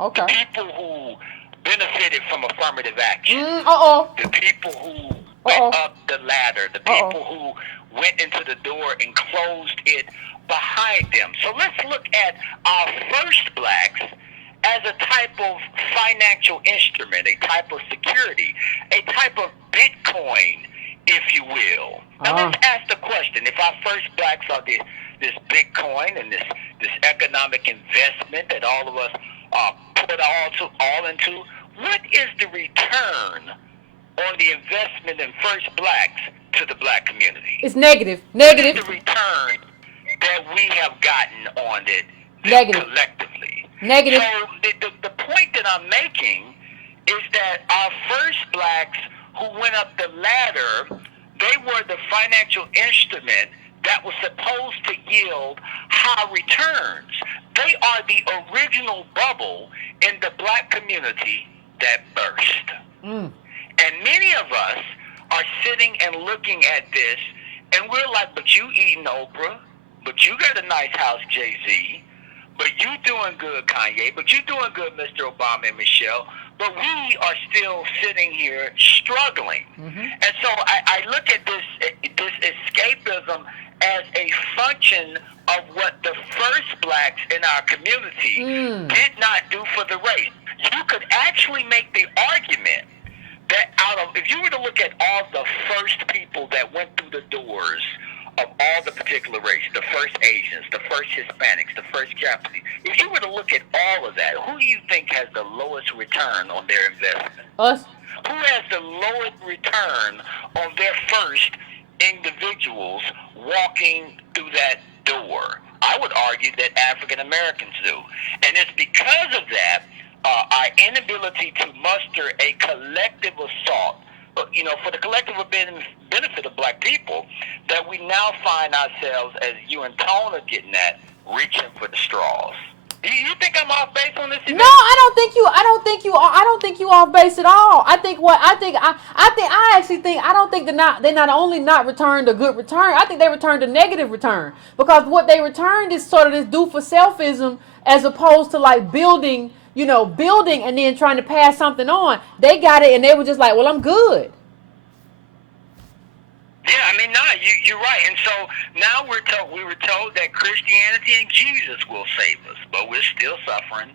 Okay. The people who benefited from affirmative action. The people who went up the ladder. The people who went into the door and closed it behind them. So let's look at our first blacks as a type of financial instrument, a type of security, a type of Bitcoin, if you will. Now let's ask the question, if our first blacks are this Bitcoin and this economic investment that all of us put all into, what is the return on the investment in first blacks to the black community? It's negative. What is the return that we have gotten on it collectively? Negative. So the point that I'm making is that our first blacks who went up the ladder, they were the financial instrument that was supposed to yield high returns. They are the original bubble in the black community that burst. And many of us are sitting and looking at this, and we're like, but you eating Oprah, but you got a nice house, Jay-Z, but you doing good, Kanye, but you doing good, Mr. Obama and Michelle, but we are still sitting here struggling. And so I look at this escapism as a function of what the first blacks in our community did not do for the race. You could actually make the argument that if you were to look at all the first people that went through the doors of all the particular races, the first Asians, the first Hispanics, the first Japanese, if you were to look at all of that, who do you think has the lowest return on their investment? Us. Who has the lowest return on their first individuals walking through that door? I would argue that African Americans do. And it's because of that, our inability to muster a collective assault, for the collective benefit of black people, that we now find ourselves, as you and Tone are getting at, reaching for the straws. Do you think I'm off base on this? No, I don't think you off base at all. I don't think they not only not returned a good return, I think they returned a negative return, because what they returned is sort of this do for selfism, as opposed to like building and then trying to pass something on. They got it and they were just like, well, I'm good. Yeah, you're right. And so now we were told that Christianity and Jesus will save us, but we're still suffering.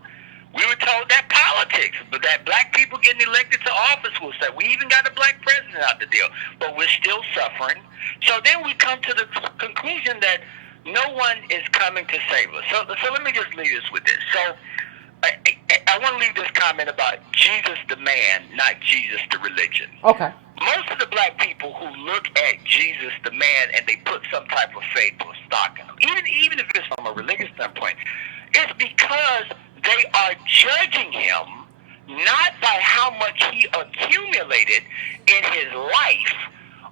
We were told that politics, but that black people getting elected to office will save. We even got a black president out the deal, but we're still suffering. So then we come to the conclusion that no one is coming to save us. So let me just leave this with this. So I want to leave this comment about Jesus the man, not Jesus the religion. Okay. Most of the black people who look at Jesus the man and they put some type of faith or stock in him, even if it's from a religious standpoint, it's because they are judging him not by how much he accumulated in his life,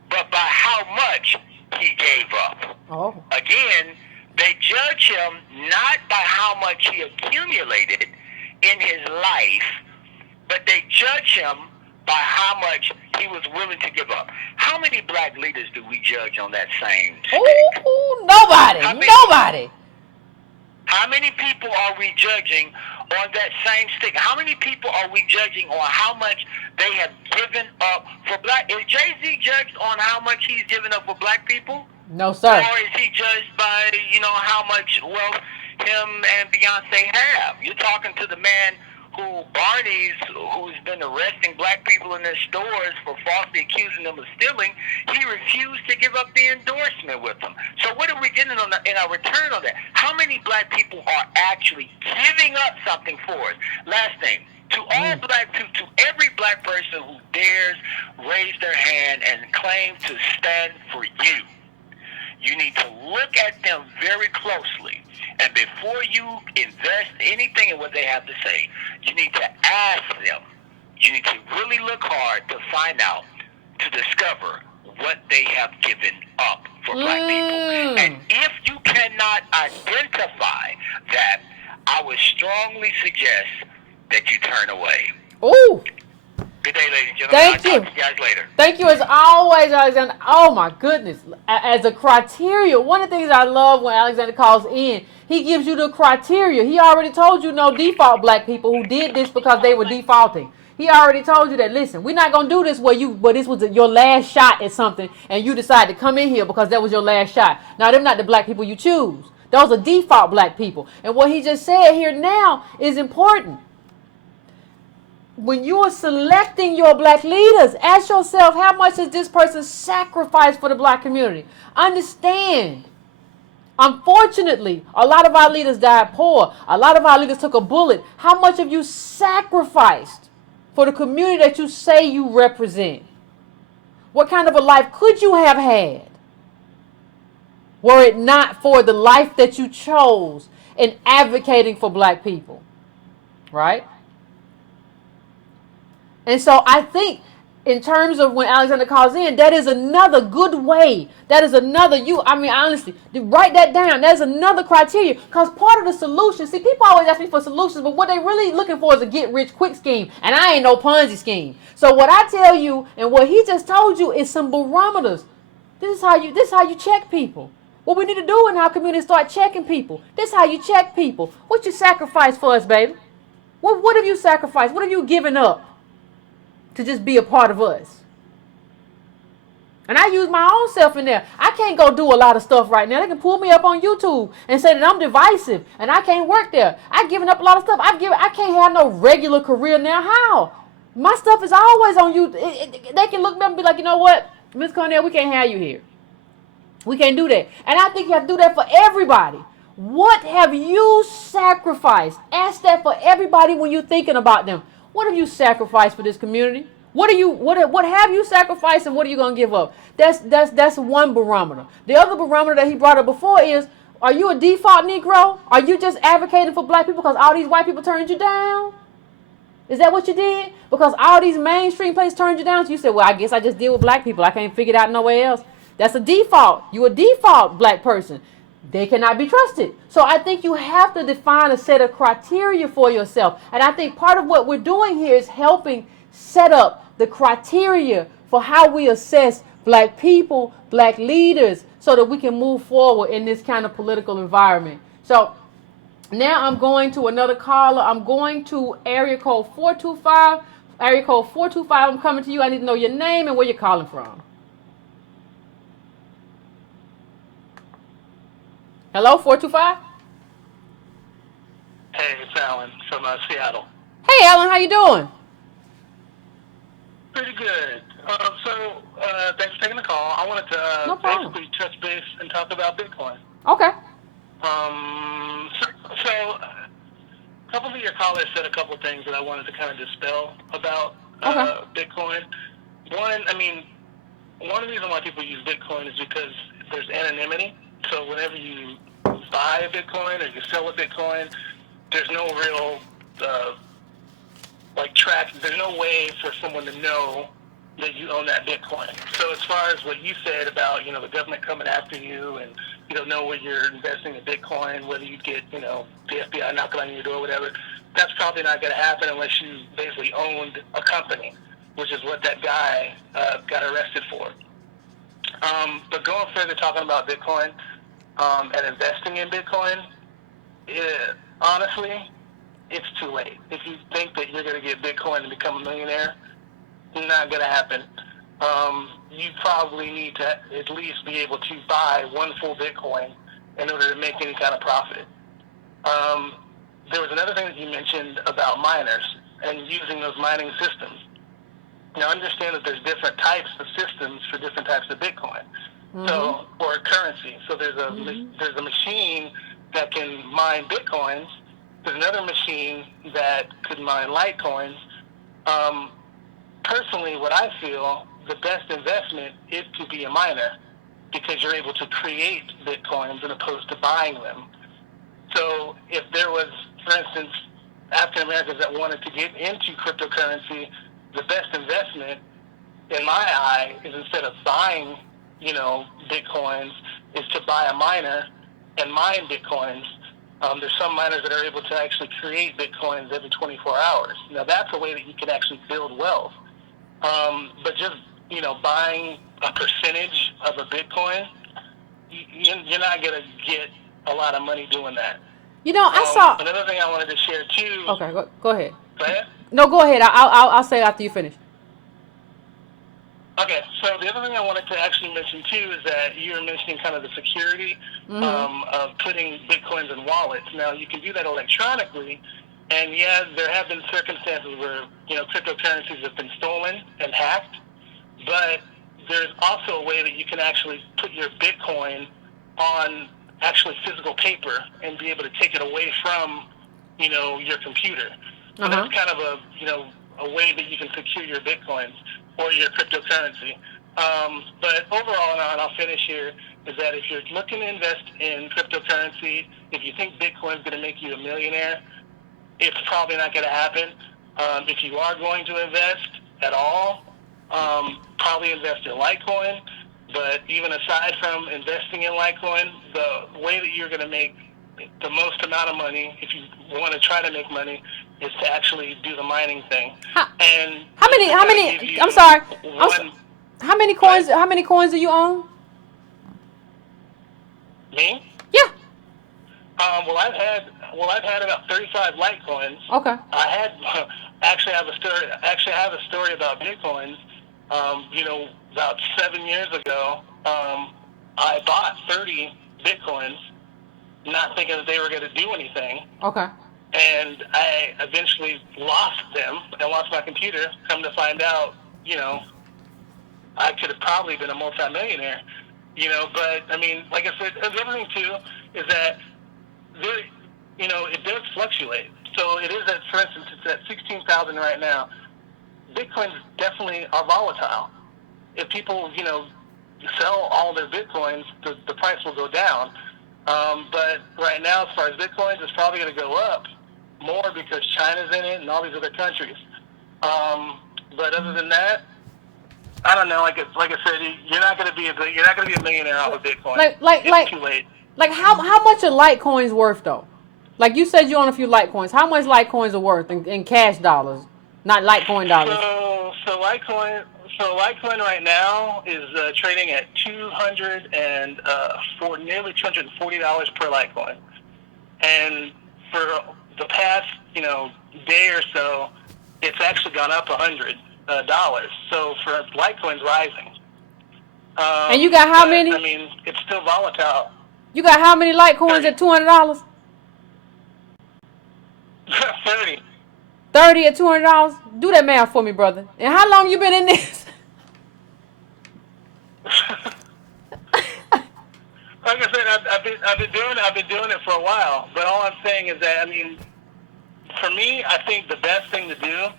but by how much he gave up. Oh. Again, they judge him not by how much he accumulated in his life, but they judge him by how much he was willing to give up. How many black leaders do we judge on that same stick? Ooh, nobody. Nobody. How many people are we judging on that same stick? How many people are we judging on how much they have given up for black? Is Jay-Z judged on how much he's given up for black people? No, sir. Or is he judged by, how much wealth him and Beyonce have? You're talking to the man who's been arresting black people in their stores for falsely accusing them of stealing. He refused to give up the endorsement with them. So what are we getting in our return on that? How many black people are actually giving up something for us? Last thing, to every black person who dares raise their hand and claim to stand for you, you need to look at them very closely. And before you invest anything in what they have to say, you need to ask them. You need to really look hard to find out, to discover what they have given up for black people. And if you cannot identify that, I would strongly suggest that you turn away. Ooh. Good day, ladies and gentlemen. Thank you. I'll talk to you guys later. Thank you as always, Alexander. Oh my goodness. As a criteria, one of the things I love when Alexander calls in, he gives you the criteria. He already told you no default black people who did this because they were defaulting. He already told you that, listen, we're not going to do this where this was your last shot at something and you decide to come in here because that was your last shot. Now, them not the black people you choose. Those are default black people. And what he just said here now is important. When you are selecting your black leaders, ask yourself, how much has this person sacrificed for the black community? Understand, unfortunately, a lot of our leaders died poor. A lot of our leaders took a bullet. How much have you sacrificed for the community that you say you represent? What kind of a life could you have had were it not for the life that you chose in advocating for black people? Right? And so I think in terms of when Alexander calls in, that is another good way. That is another, honestly, write that down. That's another criteria. Because part of the solution, see, people always ask me for solutions, but what they really looking for is a get-rich-quick scheme. And I ain't no Ponzi scheme. So what I tell you and what he just told you is some barometers. This is how you check people. What we need to do in our community is start checking people. This is how you check people. What you sacrifice for us, baby? What have you sacrificed? What have you given up to just be a part of us? And I use my own self in there. I can't go do a lot of stuff right now. They can pull me up on YouTube and say that I'm divisive and I can't work there. I've given up a lot of stuff. I can't have no regular career now. How? My stuff is always on you. They can look up and be like, you know what, Miss Carnell, we can't have you here. We can't do that. And I think you have to do that for everybody. What have you sacrificed? Ask that for everybody when you're thinking about them. What have you sacrificed for this community? What have you sacrificed and what are you gonna give up? That's one barometer. The other barometer that he brought up before is, are you a default Negro? Are you just advocating for black people because all these white people turned you down? Is that what you did? Because all these mainstream places turned you down, so you said, well, I guess I just deal with black people. I can't figure it out nowhere else. That's a default. You a default black person. They cannot be trusted. So I think you have to define a set of criteria for yourself. And I think part of what we're doing here is helping set up the criteria for how we assess black people, black leaders, so that we can move forward in this kind of political environment. So now I'm going to another caller. I'm going to area code 425. Area code 425, I'm coming to you. I need to know your name and where you're calling from. Hello, 425? Hey, it's Alan from Seattle. Hey, Alan, how you doing? Pretty good. Thanks for taking the call. I wanted to No problem. basically touch base and talk about Bitcoin. Okay. So a couple of your callers said a couple of things that I wanted to kind of dispel about Bitcoin. One of the reasons why people use Bitcoin is because there's anonymity. So whenever you buy a Bitcoin or you sell a Bitcoin, there's no real track. There's no way for someone to know that you own that Bitcoin. So as far as what you said about, the government coming after you and you don't know where you're investing in Bitcoin, whether you get, the FBI knocking on your door or whatever, that's probably not going to happen unless you basically owned a company, which is what that guy got arrested for. But going further, talking about Bitcoin and investing in Bitcoin, honestly, it's too late. If you think that you're going to get Bitcoin and become a millionaire, not going to happen. You probably need to at least be able to buy one full Bitcoin in order to make any kind of profit. There was another thing that you mentioned about miners and using those mining systems. Now, understand that there's different types of systems for different types of Bitcoin, or currency. So there's a machine that can mine Bitcoins. There's another machine that could mine Litecoins. Personally, what I feel, the best investment is to be a miner because you're able to create Bitcoins as opposed to buying them. So if there was, for instance, African Americans that wanted to get into cryptocurrency, the best investment, in my eye, is instead of buying, Bitcoins, is to buy a miner and mine Bitcoins. There's some miners that are able to actually create Bitcoins every 24 hours. Now, that's a way that you can actually build wealth. But just, buying a percentage of a Bitcoin, you're not going to get a lot of money doing that. I saw... Another thing I wanted to share, too... Okay, go ahead. Go ahead? No, go ahead. I'll say after you finish. Okay, so the other thing I wanted to actually mention, too, is that you were mentioning kind of the security of putting Bitcoins in wallets. Now, you can do that electronically, and yeah, there have been circumstances where, cryptocurrencies have been stolen and hacked, but there's also a way that you can actually put your Bitcoin on actually physical paper and be able to take it away from, your computer. So that's kind of a way that you can secure your Bitcoins or your cryptocurrency. But overall, and I'll finish here, is that if you're looking to invest in cryptocurrency, if you think Bitcoin is going to make you a millionaire, it's probably not going to happen. If you are going to invest at all, probably invest in Litecoin. But even aside from investing in Litecoin, the way that you're going to make the most amount of money, if you want to try to make money, is to actually do the mining thing. How many? I'm sorry. How many coins? How many coins do you own? Me? Yeah. I've had about 35 Litecoins. Okay. I have a story about Bitcoins. About 7 years ago, I bought 30 Bitcoins, not thinking that they were going to do anything. Okay. and I eventually lost them. I lost my computer. Come to find out, I could have probably been a multimillionaire. But I mean, like I said, the other thing too is that there, it does fluctuate. So it is at, for instance, it's at 16,000 right now. Bitcoins definitely are volatile. If people, sell all their Bitcoins, the price will go down. But right now, as far as Bitcoins, it's probably going to go up more because China's in it and all these other countries. But other than that, I don't know. Like I said, you're not going to be a millionaire off of Bitcoin. It's too late. Like how much are Litecoins worth though? Like you said, you own a few Litecoins. How much Litecoins are worth in cash dollars, not Litecoin dollars? So Litecoin right now is trading at nearly $240 per Litecoin, and for the past day or so, it's actually gone up $100. So for Litecoin's rising. And you got how many? I mean, it's still volatile. You got how many Litecoins at $200? 30. 30 at $200? Do that math for me, brother. And how long you been in this? Like I said, I've been doing it for a while. But all I'm saying is that, I mean, for me, I think the best thing to do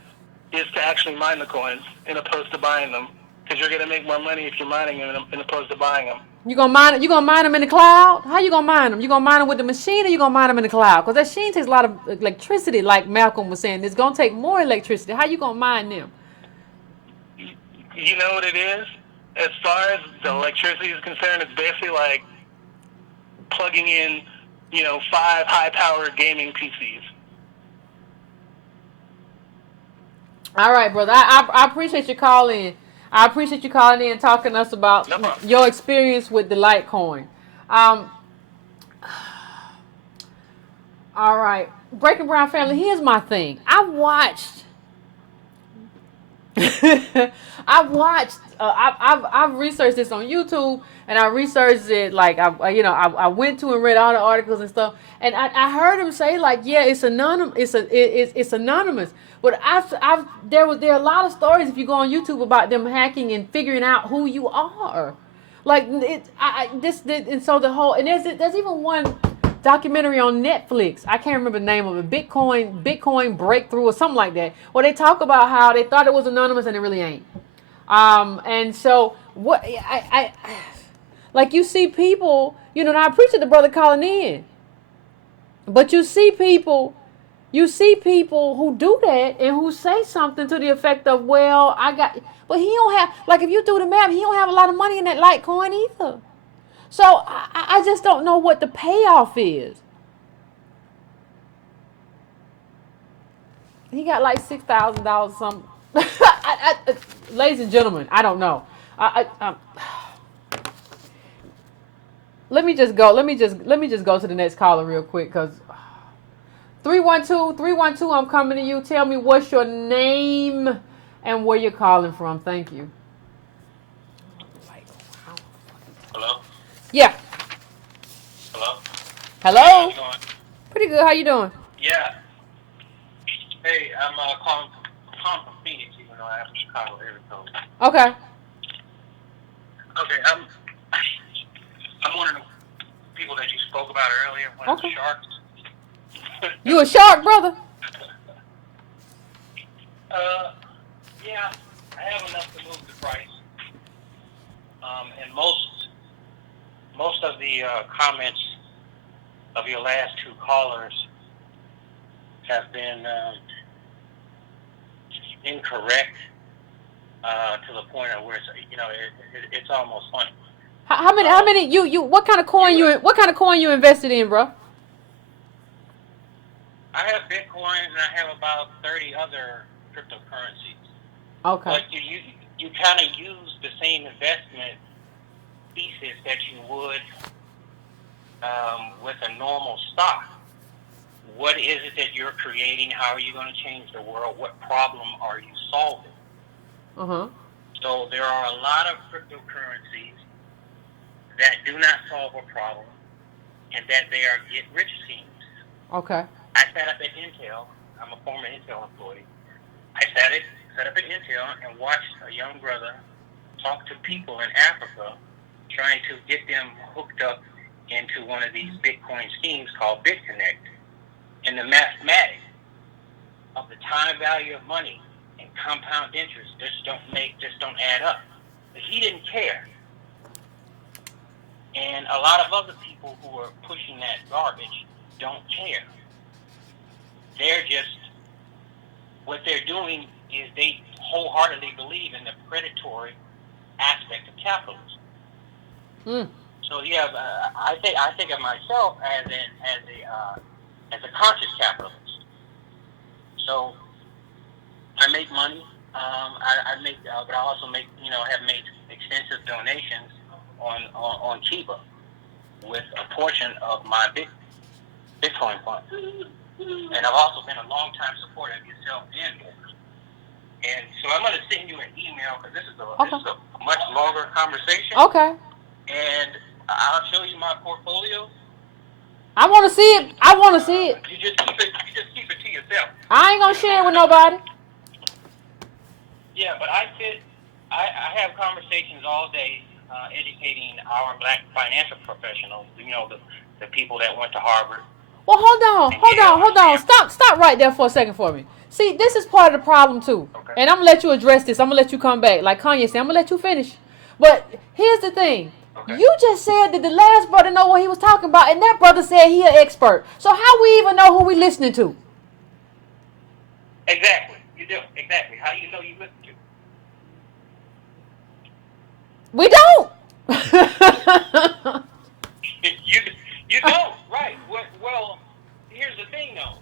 is to actually mine the coins as opposed to buying them, because you're gonna make more money if you're mining them as opposed to buying them. You gonna mine them in the cloud? How you gonna mine them? You gonna mine them with the machine, or you gonna mine them in the cloud? Because that machine takes a lot of electricity, like Malcolm was saying. It's gonna take more electricity. How you gonna mine them? You know what it is? As far as the electricity is concerned, it's basically like plugging in, 5 high-powered gaming PCs. All right, brother. I appreciate you calling in. I appreciate you calling in and talking to us about your experience with the Litecoin. All right. Breaking Brown family, here's my thing. I've researched this on YouTube, and I researched it I went to and read all the articles and stuff, and I heard him say yeah, it's anonymous. It's anonymous. But there are a lot of stories if you go on YouTube about them hacking and figuring out who you are. And so there's even one documentary on Netflix. I can't remember the name of it. Bitcoin Breakthrough or something like that. Where they talk about how they thought it was anonymous and it really ain't. And so what I you see people, and I appreciate the brother calling in. But you see people who do that and who say something to the effect of, but he don't have, if you do the math, he don't have a lot of money in that Litecoin either. So I just don't know what the payoff is. He got $6,000 something. Ladies and gentlemen, I don't know. Let me just go to the next caller real quick, because 312, I'm coming to you. Tell me what's your name and where you're calling from. Thank you. Hello? Yeah. Hello? Hello? How you doing? Pretty good. How you doing? Yeah. Hey, I'm calling from Phoenix, even though I have Chicago area code. Okay. Okay, I'm one of the people that you spoke about earlier, one of the sharks. You a shark, brother? Yeah, I have enough to move the price. And most of the comments of your last two callers have been incorrect to the point of where it's almost funny. How many you what kind of coin you invested in, bro? I have Bitcoin and I have about 30 other cryptocurrencies. Okay. But you kind of use the same investment thesis that you would with a normal stock. What is it that you're creating? How are you going to change the world? What problem are you solving? So there are a lot of cryptocurrencies that do not solve a problem and that they are get-rich schemes. Okay. I sat up at Intel. I'm a former Intel employee. I sat up at Intel and watched a young brother talk to people in Africa, trying to get them hooked up into one of these Bitcoin schemes called BitConnect. And the mathematics of the time value of money and compound interest just don't add up. But he didn't care. And a lot of other people who are pushing that garbage don't care. They're just, what they're doing is they wholeheartedly believe in the predatory aspect of capitalism. So you have, I think of myself as a conscious capitalist. So I make money. But I also have made extensive donations on Cuba with a portion of my Bitcoin fund. And I've also been a long-time supporter of yourself and yours. And so I'm going to send you an email because this is a much longer conversation. Okay. And I'll show you my portfolio. I want to see it. You just keep it to yourself. I ain't gonna share it with nobody. Yeah, but I have conversations all day educating our black financial professionals. The people that went to Harvard. Well, hold on. Stop right there for a second for me. See, this is part of the problem too. Okay. And I'm gonna let you address this. I'm gonna let you come back. Like Kanye said, I'm gonna let you finish. But here's the thing. Okay. You just said that the last brother know what he was talking about, and that brother said he an expert. So how we even know who we listening to? Exactly. You do. Exactly. How you know you listen to? We don't. You don't. Right. Well, here's the thing, though.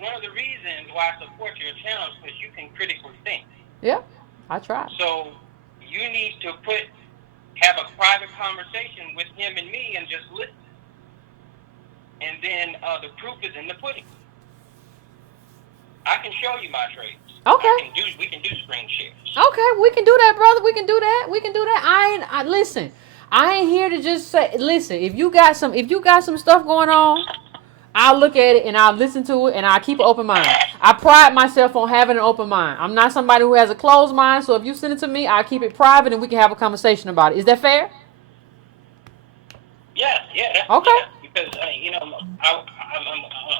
One of the reasons why I support your channel is because you can critically think. Yeah, I try. So you need to have a private conversation with him and me and just listen. And then the proof is in the pudding. I can show you my trades. Okay. We can do screen shares. Okay, we can do that, brother. We can do that. Listen. I ain't here to just say. Listen, if you got some stuff going on, I'll look at it and I'll listen to it and I'll keep an open mind. I pride myself on having an open mind. I'm not somebody who has a closed mind. So if you send it to me, I'll keep it private and we can have a conversation about it. Is that fair? Yeah. Okay. Yeah, because I'm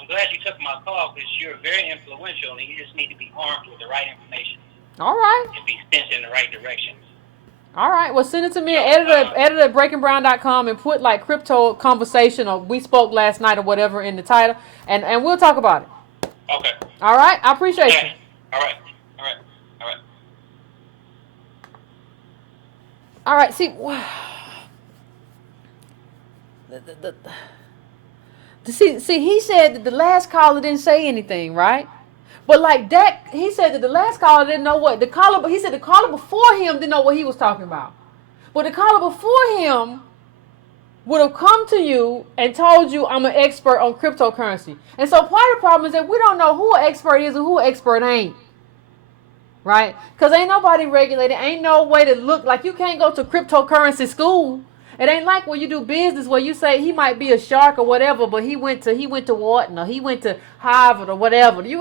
glad you took my call because you're very influential and you just need to be armed with the right information. All right. And be sent in the right direction. All right. Well, send it to me at editor at breakingbrown.com and put like crypto conversation or we spoke last night or whatever in the title, and we'll talk about it. Okay. All right. I appreciate you. All right. All right. See. See, he said that the last caller didn't say anything, right? But like that, he said that the last caller didn't know what he said the caller before him didn't know what he was talking about. But the caller before him would have come to you and told you I'm an expert on cryptocurrency. And so part of the problem is that we don't know who an expert is and who an expert ain't. Right? Because ain't nobody regulated. Ain't no way to look like you can't go to cryptocurrency school. It ain't like when you do business where you say he might be a shark or whatever, but he went to Wharton or he went to Harvard or whatever. He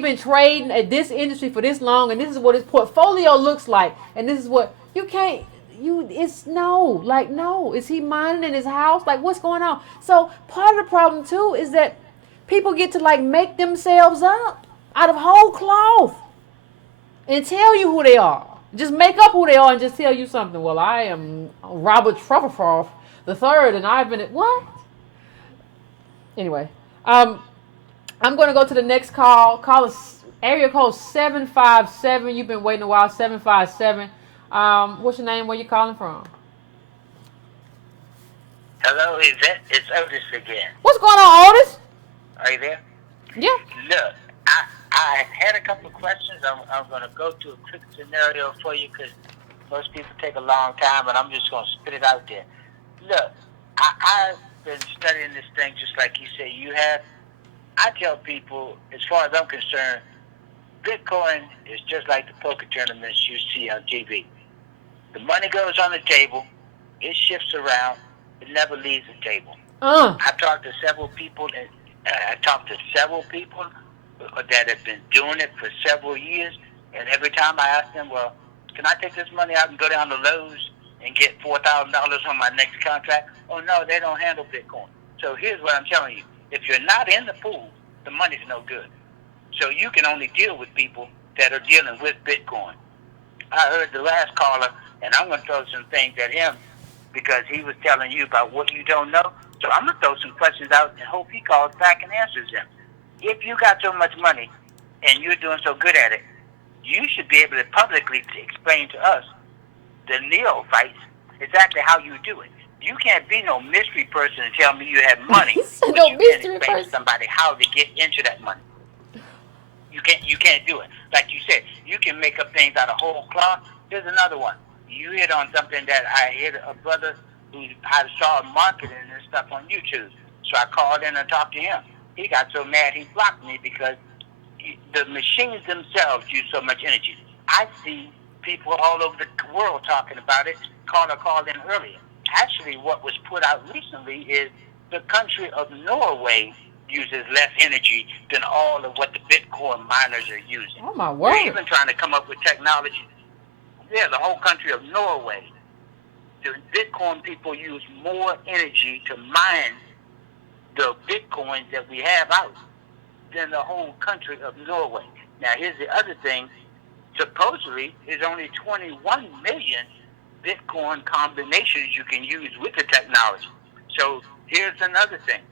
been trading at this industry for this long, and this is what his portfolio looks like, and this is what you can't. No. Is he mining in his house? Like, what's going on? So part of the problem too is that people get to like make themselves up out of whole cloth and tell you who they are. Just make up who they are and just tell you something. Well, I am Robert Truffleforth the third, and I've been what? Anyway, I'm going to go to the next call. Call us area code 757. You've been waiting a while. 757. What's your name? Where you calling from? Hello, Yvette. It's Otis again. What's going on, Otis? Are you there? Yeah. Look, I had a couple of questions. I'm going to go through a quick scenario for you because most people take a long time, but I'm just going to spit it out there. Look, I've been studying this thing just like you say you have. I tell people, as far as I'm concerned, Bitcoin is just like the poker tournaments you see on TV. The money goes on the table. It shifts around. It never leaves the table. I talked to several people that have been doing it for several years, and every time I ask them, well, can I take this money out and go down to Lowe's and get $4,000 on my next contract? Oh no, they don't handle Bitcoin. So here's what I'm telling you: if you're not in the pool, the money's no good. So you can only deal with people that are dealing with Bitcoin. I heard the last caller, and I'm going to throw some things at him because he was telling you about what you don't know. So I'm going to throw some questions out and hope he calls back and answers them. If you got so much money and you're doing so good at it, you should be able to publicly explain to us, the neophytes, exactly how you do it. You can't be no mystery person and tell me you have money, but No you can't mystery explain person. to somebody how to get into that money. You can't do it. Like you said, you can make up things out of whole cloth. Here's another one. You hit on something that I hit a brother who I saw marketing and stuff on YouTube. So I called in and talked to him. He got so mad he blocked me because the machines themselves use so much energy. I see people all over the world talking about it. Caller called in earlier. Actually, what was put out recently is the country of Norway uses less energy than all of what the Bitcoin miners are using. Oh my They're word! even trying to come up with technology. Yeah, the whole country of Norway. The Bitcoin people use more energy to mine the Bitcoins that we have out than the whole country of Norway. Now, here's the other thing. Supposedly, there's only 21 million Bitcoin combinations you can use with the technology. So here's another thing.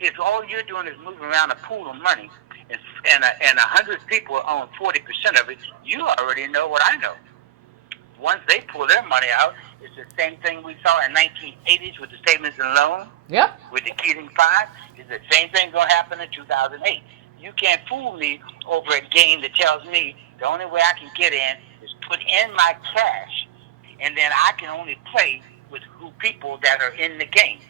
If all you're doing is moving around a pool of money and 100 people own 40% of it, you already know what I know. Once they pull their money out, it's the same thing we saw in 1980s with the savings and loan. Yep. With the Keating 5. It's the same thing going to happen in 2008. You can't fool me over a game that tells me the only way I can get in is put in my cash, and then I can only play with people that are in the game.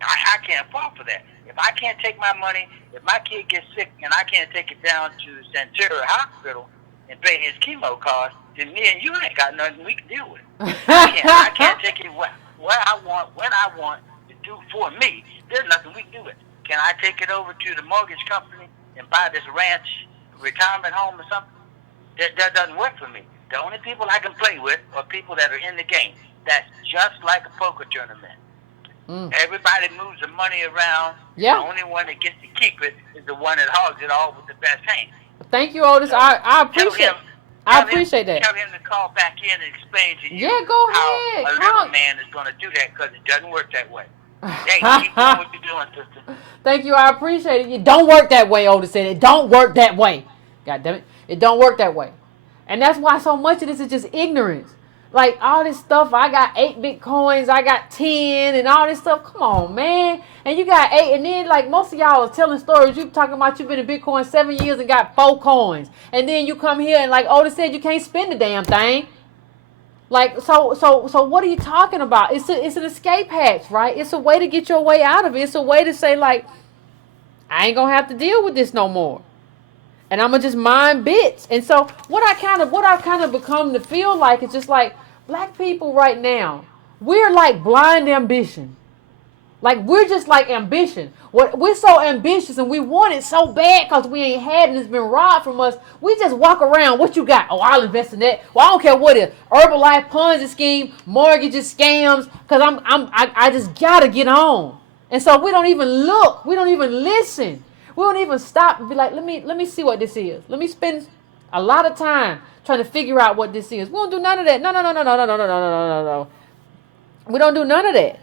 I can't fall for that. If I can't take my money, if my kid gets sick and I can't take it down to Centura Hospital and pay his chemo costs, then me and you ain't got nothing we can deal with. I can't take it where I want, when I want to do for me. There's nothing we can do with it. Can I take it over to the mortgage company and buy this ranch retirement home or something? That doesn't work for me. The only people I can play with are people that are in the game. That's just like a poker tournament. Everybody moves the money around. Yeah. The only one that gets to keep it is the one that hogs it all with the best hand. Thank you, Otis. I appreciate. I appreciate that. Tell him to call back in and explain to you Yeah, go how ahead. a little man is going to do that because it doesn't work that way. Hey, keep doing what you're doing, sister. Thank you. I appreciate it. It don't work that way, Otis said. It don't work that way. God damn it. It don't work that way. And that's why so much of this is just ignorance. Like all this stuff, I got 8 Bitcoins, I got 10 and all this stuff. Come on, man. And you got 8. And then like most of y'all are telling stories. You talking about you've been in Bitcoin 7 years and got 4 coins. And then you come here and like Otis said, you can't spend the damn thing. Like, so what are you talking about? It's an escape hatch, right? It's a way to get your way out of it. It's a way to say like, I ain't gonna have to deal with this no more. And I'm gonna just mine bits. And so what I kind of become to feel like is just like black people right now, we're like blind ambition. Like we're just like ambition. We're so ambitious and we want it so bad because we ain't had it and it's been robbed from us. We just walk around. What you got? Oh, I'll invest in that. Well, I don't care what it is. Herbalife, Ponzi scheme, mortgages, scams. Because I just gotta get on. And so we don't even look. We don't even listen. We don't even stop and be like, let me see what this is. Let me spend a lot of time trying to figure out what this is. We don't do none of that. No. We don't do none of that.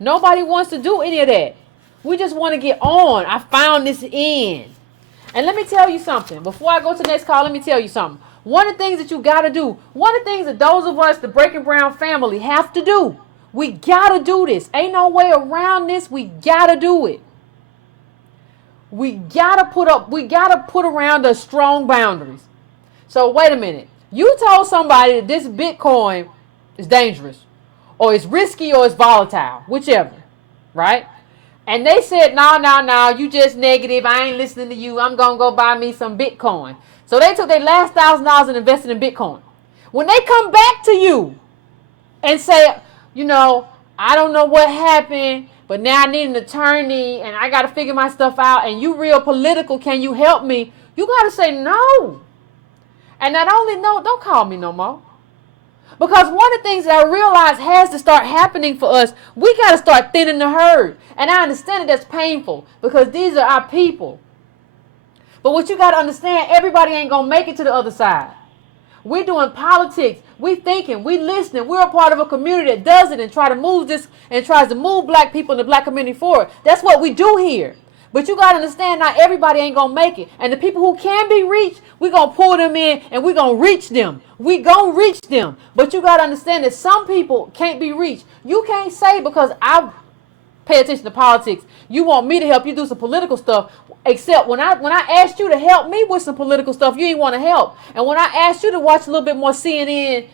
Nobody wants to do any of that. We just want to get on. I found this in. And let me tell you something. Before I go to the next call, let me tell you something. One of the things that you got to do, one of the things that those of us, the Breaking Brown family, have to do, we got to do this. Ain't no way around this. We got to do it. We got to put around us strong boundaries. So wait a minute. You told somebody that this Bitcoin is dangerous or it's risky or it's volatile, whichever, right? And they said, no, you just negative. I ain't listening to you. I'm going to go buy me some Bitcoin. So they took their last $1,000 and invested in Bitcoin. When they come back to you and say, I don't know what happened, but now I need an attorney and I got to figure my stuff out, and you real political, can you help me? You got to say no. And not only no, don't call me no more. Because one of the things that I realize has to start happening for us, we got to start thinning the herd. And I understand that that's painful because these are our people. But what you got to understand, everybody ain't going to make it to the other side. We're doing politics. We thinking. We listening. We're a part of a community that does it and try to move this and tries to move black people in the black community forward. That's what we do here. But you got to understand, not everybody ain't going to make it. And the people who can be reached, we're going to pull them in and we're going to reach them. We going to reach them. But you got to understand that some people can't be reached. You can't say because I pay attention to politics, you want me to help you do some political stuff. Except when I asked you to help me with some political stuff, you didn't want to help. And when I asked you to watch a little bit more CNN,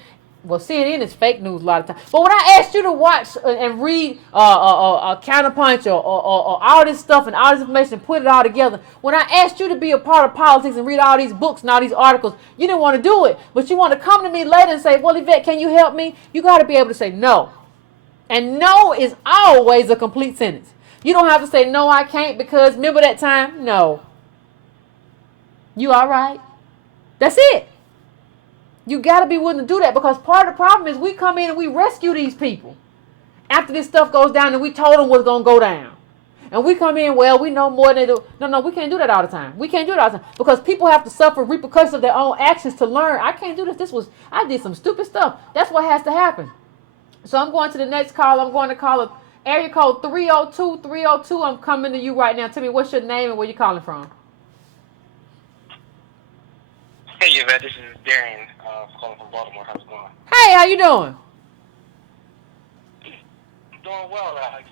well, CNN is fake news a lot of times. But when I asked you to watch and read Counterpunch or all this stuff and all this information and put it all together, when I asked you to be a part of politics and read all these books and all these articles, you didn't want to do it. But you want to come to me later and say, well, Yvette, can you help me? You got to be able to say no. And no is always a complete sentence. You don't have to say, no, I can't because remember that time? No. You all right? That's it. You got to be willing to do that because part of the problem is we come in and we rescue these people. After this stuff goes down and we told them what's going to go down. And we come in, well, we know more than they do. No, we can't do that all the time. We can't do it all the time because people have to suffer repercussions of their own actions to learn. I can't do this. I did some stupid stuff. That's what has to happen. So I'm going to the next call. I'm going to call a area code 302. 302. I'm coming to you right now. Tell me what's your name and where you calling from. Hey, Yvette, this is Darian calling from Baltimore. How's it going? Hey, how you doing? I'm doing well, Alex.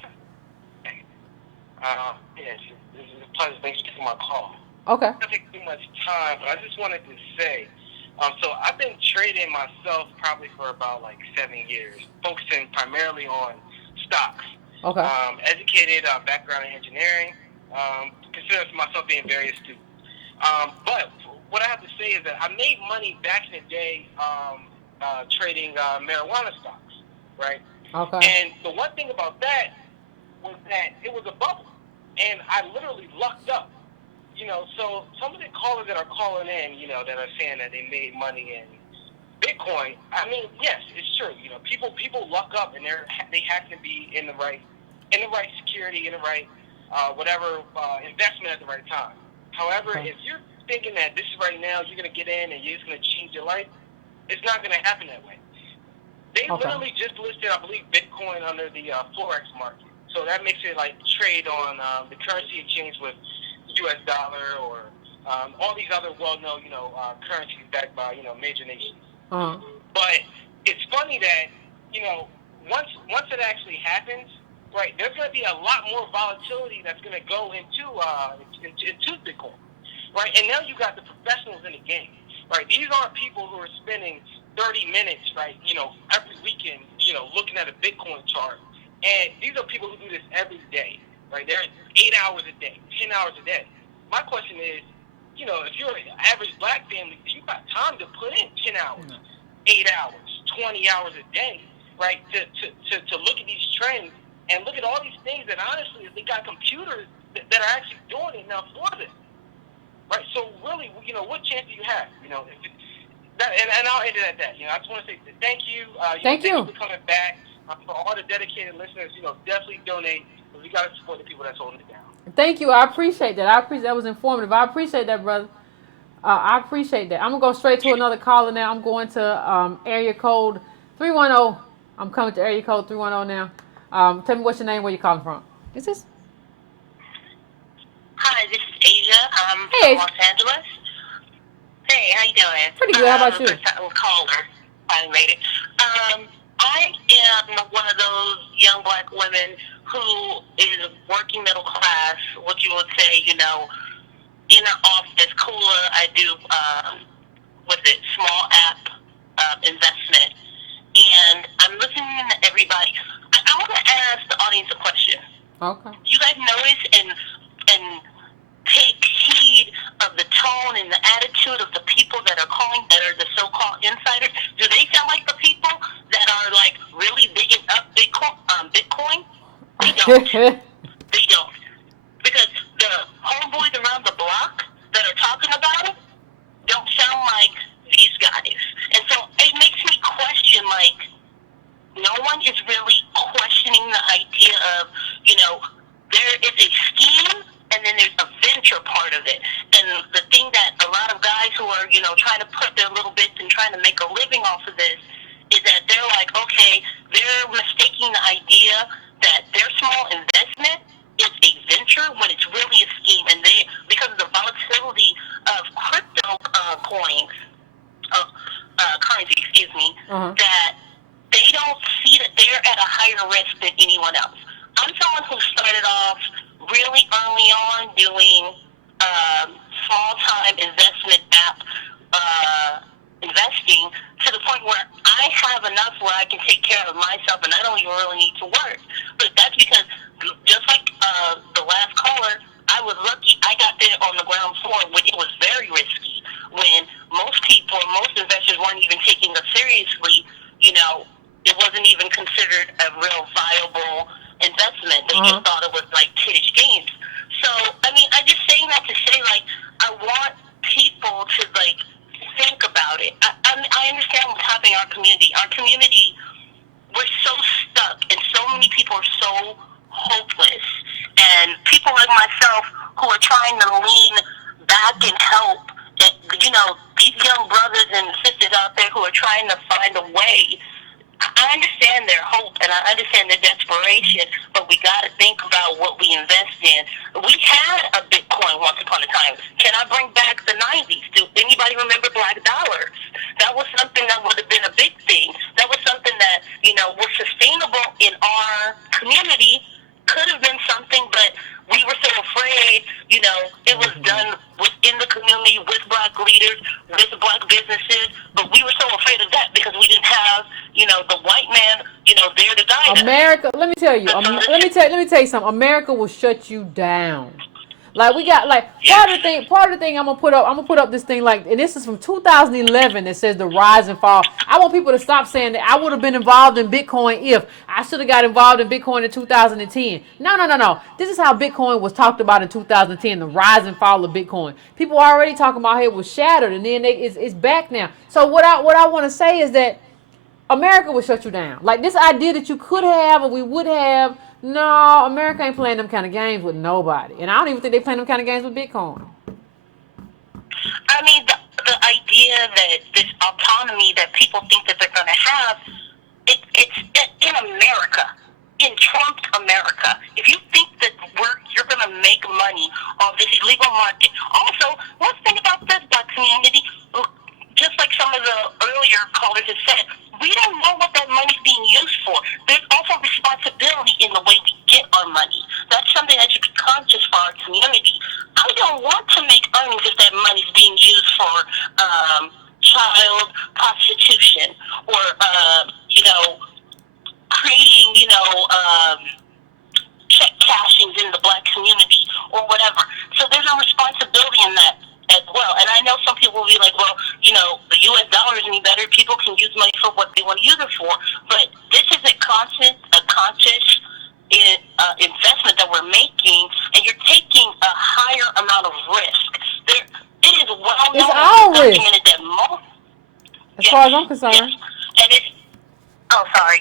This is a pleasure. Thanks for taking my call. Okay. I don't take too much time, but I just wanted to say, so I've been trading myself probably for about like 7 years, focusing primarily on stocks. Okay. Educated, background in engineering. Consider myself being very astute. But what I have to say is that I made money back in the day trading marijuana stocks, right? Okay. And the one thing about that was that it was a bubble, and I literally lucked up. So some of the callers that are calling in, that are saying that they made money in Bitcoin, I mean, yes, it's true. People luck up, and they happen to be in the right security, in the right whatever investment at the right time. However, if you're thinking that this is right now, you're going to get in and you're just going to change your life, it's not going to happen that way. They literally just listed, I believe, Bitcoin under the Forex market. So that makes it like trade on the currency exchange with U.S. dollar or all these other well-known, currencies backed by, major nations. Uh-huh. But it's funny that, once it actually happens, right, there's going to be a lot more volatility that's going to go into Bitcoin, right? And now you got the professionals in the game, right? These aren't people who are spending 30 minutes, right, every weekend, looking at a Bitcoin chart. And these are people who do this every day, right? They're 8 hours a day, 10 hours a day. My question is, if you're an average black family, you got time to put in 10 hours, 8 hours, 20 hours a day, right, to look at these trends and look at all these things that honestly, they got computers that are actually doing it now for them, right? So really, what chance do you have, and I'll end it at that. I just want to say thank you. Thank you for coming back. For all the dedicated listeners, definitely donate. We got to support the people that's holding it down. Thank you. I appreciate that. That was informative. I appreciate that, brother. I appreciate that. I'm going to go straight to another caller now. I'm going to area code 310. I'm coming to area code 310 now. Tell me what's your name, where you calling from. Is this? Hi, this is Asia. I'm from Los Angeles. Hey, how you doing? Pretty good. How about you? Caller. Finally made it. I am one of those young black women who is working middle class, what you would say, in and off this cooler. I do, small app investment. And I'm listening to everybody. I want to ask the audience a question. Okay. You guys notice and take heed of the tone and the attitude of the people that are calling, that are the so-called insiders? Do they sound like the people that are like really bigging up Bitcoin? They don't. They don't. Because the homeboys around the block that are talking about it don't sound like these guys. And so it makes me question, like, no one is really questioning the idea of, there is a scheme and then there's a venture part of it. And the thing that a lot of guys who are, trying to put their little bits and trying to make a living off of this is that they're like, okay, they're mistaking the idea that their small investment is a venture when it's really a scheme. And because of the volatility of crypto coins, currency, that they don't see that they're at a higher risk than anyone else. I'm someone who started off really early on doing small-time investment app investing to the point where I have enough where I can take care of myself and I don't even really need to work. But that's because, just like the last caller, I was lucky I got there on the ground floor when it was very risky, when most investors weren't even taking us seriously. It wasn't even considered a real viable investment. They just thought it was like kiddish games. So, I'm just saying that to say, like, I want people to, like, think about it. I understand what's happening in our community. Our community, we're so stuck, and so many people are so hopeless. And people like myself who are trying to lean back and help, these young brothers and sisters out there who are trying to find a way. I understand their hope and I understand their desperation, but we got to think about what we invest in. We had a Bitcoin once upon a time. Can I bring back the 90s? Do anybody remember black dollars? That was something that would have been a big thing. That was something that, was sustainable in our community. Could have been something, but we were so afraid, it was done within the community with black leaders, with black businesses, but we were so afraid of that because we didn't have, the white man, there to guide us. America, let me tell you, let me tell you something. America will shut you down. Like we got part of the thing I'm gonna put up this thing and this is from 2011 that says the rise and fall. I want people to stop saying that I would have been involved in Bitcoin if I should have got involved in Bitcoin in 2010. No. This is how Bitcoin was talked about in 2010, the rise and fall of Bitcoin. People are already talking about how it was shattered and then it's back now. So what I want to say is that America will shut you down. Like this idea that you could have or we would have. No, America ain't playing them kind of games with nobody. And I don't even think they playing them kind of games with Bitcoin. The idea that this autonomy that people think that they're going to have, it's in America, in Trump's America. If you think that you're going to make money off this illegal market. Also, let's think about this, black community. Just like some of the earlier callers have said, we don't know what that money's being used for. There's also responsibility in the way we get our money. That's something that should be conscious for our community. I don't want to make earnings if that money's being used for child prostitution or, creating, check cashings in the black community or whatever. So there's a responsibility in that as well. And I know some people will be like, well, the U.S. dollar is any better. People can use money for what they want to use it for. But this is a conscious investment that we're making, and you're taking a higher amount of risk. It is well known and documented that most... As far as I'm concerned. Yes, and it's... Oh, sorry.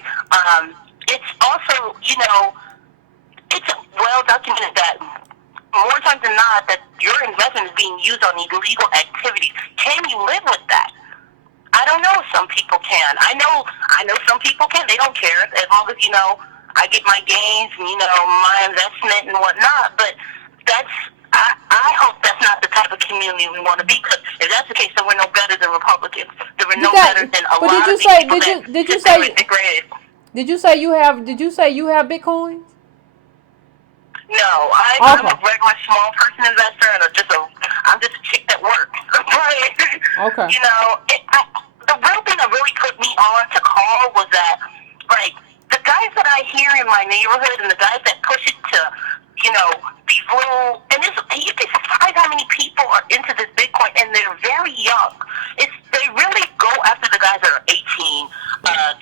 It's also, it's well documented that more times than not that your investment is being used on illegal activities. Can you live with that? I don't know if some people can. I know some people can. They don't care as long as, I get my gains and, my investment and whatnot. But I hope that's not the type of community we want to be. Because if that's the case, then we're no better than Republicans. Then we're no better than a lot of these people did you say you have Bitcoin? No, I'm a regular small person investor, and I'm just a chick that works. Okay. The real thing that really put me on to call was that, the guys that I hear in my neighborhood and the guys that push it to, these little, and you'd be surprised how many people are into this Bitcoin, and they're very young. They really go after the guys that are 18,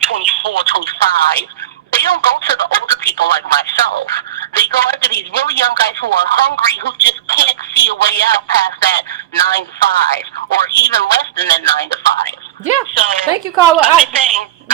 24, 25. They don't go to the older people like myself. They go after these really young guys who are hungry, who just can't see a way out past that 9 to 5, or even less than that 9 to 5. Yeah. So, Thank you, Carla.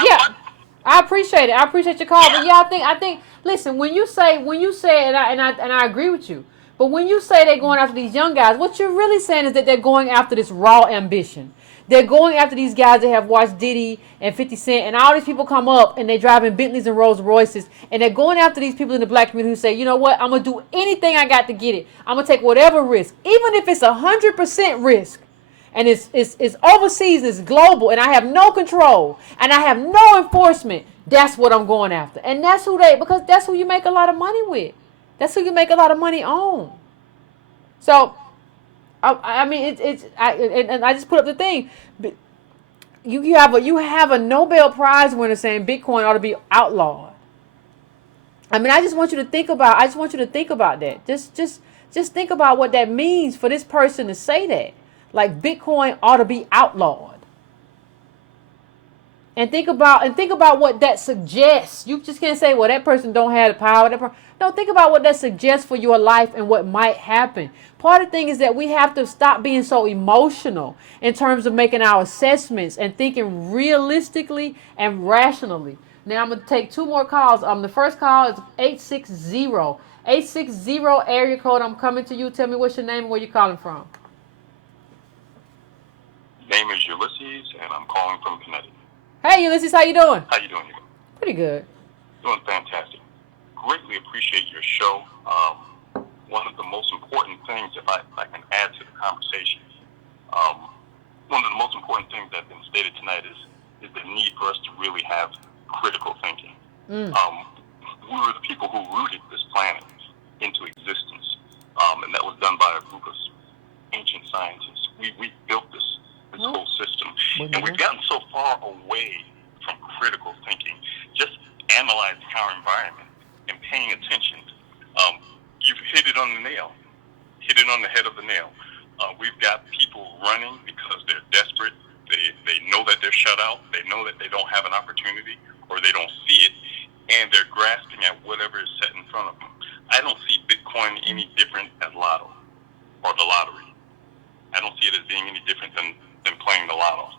yeah. I appreciate it. I appreciate your call. But yeah, I think. Listen, when you say, and I agree with you. But when you say they're going after these young guys, what you're really saying is that they're going after this raw ambition. They're going after these guys that have watched Diddy and 50 Cent, and all these people come up and they drive in Bentleys and Rolls Royces, and they're going after these people in the black community who say, you know what, I'm gonna do anything I got to get it. I'm gonna take whatever risk, even if it's 100% risk. And it's overseas, it's global, and I have no control, and I have no enforcement. That's what I'm going after. And that's because that's who you make a lot of money with. That's who you make a lot of money on. So, I mean, and I just put up the thing. You have a Nobel Prize winner saying Bitcoin ought to be outlawed. I mean, I just want you to think about that. Just think about what that means for this person to say that. Like Bitcoin ought to be outlawed. And think about what that suggests. You just can't say, well, that person don't have the power. No, think about what that suggests for your life and what might happen. Part of the thing is that we have to stop being so emotional in terms of making our assessments and thinking realistically and rationally. Now I'm going to take 2 more calls. The first call is 860. 860 area code. I'm coming to you. Tell me what's your name and where you're calling from. Name is Ulysses, and I'm calling from Connecticut. Hey, Ulysses, how you doing? How you doing? Pretty good. Doing fantastic. Greatly appreciate your show. One of the most important things, if I can add to the conversation, one of the most important things that have been stated tonight is the need for us to really have critical thinking. We were the people who rooted this planet into existence, and that was done by a group of ancient scientists. We built this whole system. And we've gotten so far away from critical thinking, just analyzing our environment and paying attention. You've hit it on the nail, hit it on the head of the nail. We've got people running because they're desperate. They know that they're shut out. They know that they don't have an opportunity or they don't see it, and they're grasping at whatever is set in front of them. I don't see Bitcoin any different as lotto or the lottery. I don't see it as being any different than playing the lotto.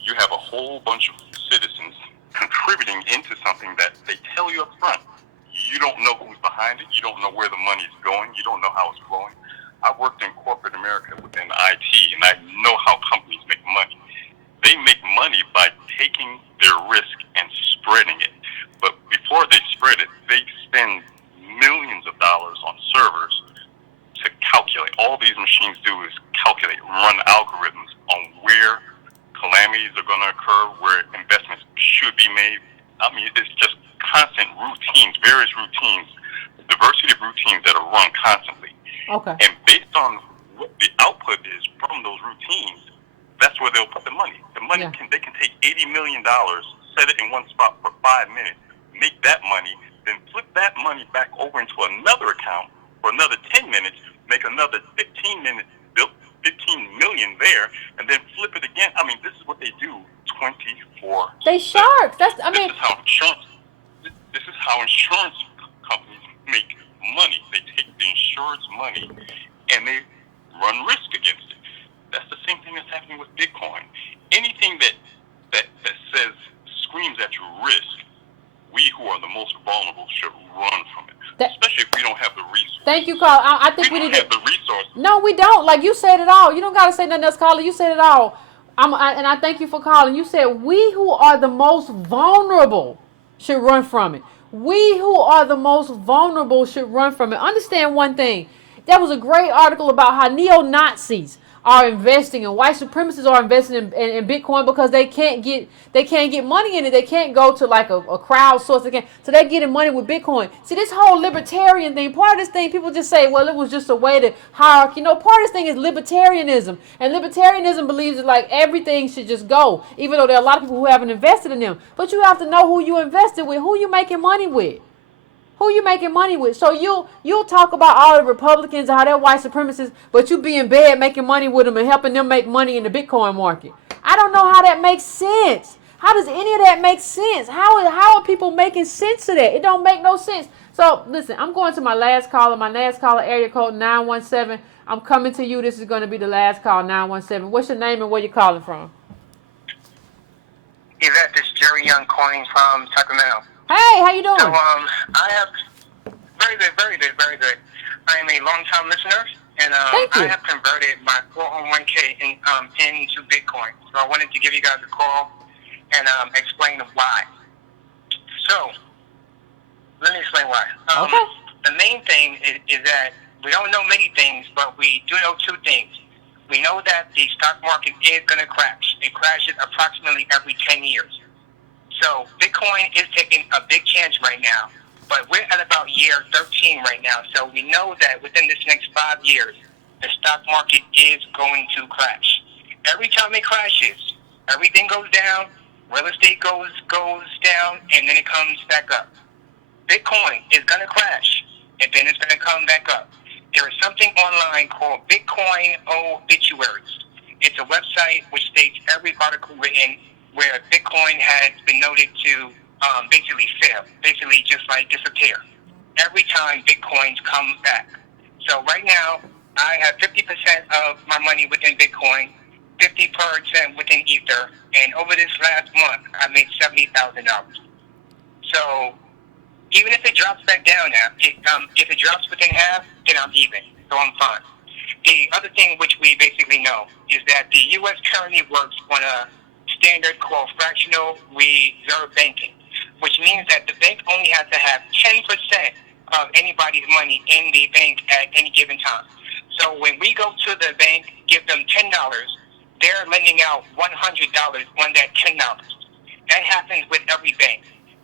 You have a whole bunch of citizens contributing into something that they tell you up front. You don't know who's behind it. You don't know where the money's going. You don't know how it's flowing. I've worked in corporate America within IT, and I know how companies make money. They make money by taking their risk and spreading it. But before they spread it, they spend millions of dollars on servers to calculate. All these machines do is calculate, run algorithms on where calamities are going to occur, where investments should be made. I mean, it's just constant routines, various routines, diversity of routines that are run constantly. Okay. And based on what the output is from those routines, that's where they'll put the money. The money they can take $80 million, set it in one spot for 5 minutes, make that money, then flip that money back over into another account for another 10 minutes, make another 15 million there, and then flip it again. I mean, this is what they do 24/7. They sharks. This is how insurance companies make money. They take the insurance money and they run risk against it. That's the same thing that's happening with Bitcoin. Anything that screams at your risk, we who are the most vulnerable should run from it. Especially if we don't have the resources. Thank you, Carl. I think we need to have the resources. No, we don't. Like, you said it all. You don't got to say nothing else, Carla. You said it all. And I thank you for calling. You said we who are the most vulnerable should run from it. We who are the most vulnerable should run from it. Understand one thing. There was a great article about how neo-Nazis are investing and white supremacists are investing in Bitcoin because they can't get money in it. They can't go to like a crowdsource. So they're getting money with Bitcoin. See, this whole libertarian thing, part of this thing, people just say, well, it was just a way to hierarchy. No, part of this thing is libertarianism. And libertarianism believes that like everything should just go, even though there are a lot of people who haven't invested in them. But you have to know who you invested with, who you making money with. Who you making money with? So you'll talk about all the Republicans and how they're white supremacists, but you be in bed making money with them and helping them make money in the Bitcoin market. I don't know how that makes sense. How does any of that make sense? How are people making sense of that? It don't make no sense. So listen, I'm going to my last caller. My last caller, area code 917. I'm coming to you. This is going to be the last call, 917. What's your name and where you calling from? Yvette, this is Jerry Young calling from Sacramento. Hey, how you doing? So, I have very good, very good, very good. I am a long-time listener, and I have converted my 401k into Bitcoin. So I wanted to give you guys a call and explain why. So, let me explain why. Okay. The main thing is that we don't know many things, but we do know two things. We know that the stock market is going to crash. It crashes approximately every 10 years. So Bitcoin is taking a big chance right now, but we're at about year 13 right now. So we know that within this next 5 years, the stock market is going to crash. Every time it crashes, everything goes down, real estate goes down, and then it comes back up. Bitcoin is going to crash, and then it's going to come back up. There is something online called Bitcoin Obituaries. It's a website which states every article written where Bitcoin has been noted to basically fail, basically just like disappear. Every time Bitcoins come back. So right now, I have 50% of my money within Bitcoin, 50% within Ether, and over this last month, I made $70,000. So even if it drops back down now, if it drops within half, then I'm even, so I'm fine. The other thing which we basically know is that the U.S. currently works on a standard called fractional reserve banking, which means that the bank only has to have 10% of anybody's money in the bank at any given time. So when we go to the bank, give them $10, they're lending out $100 on that $10. That happens with every bank.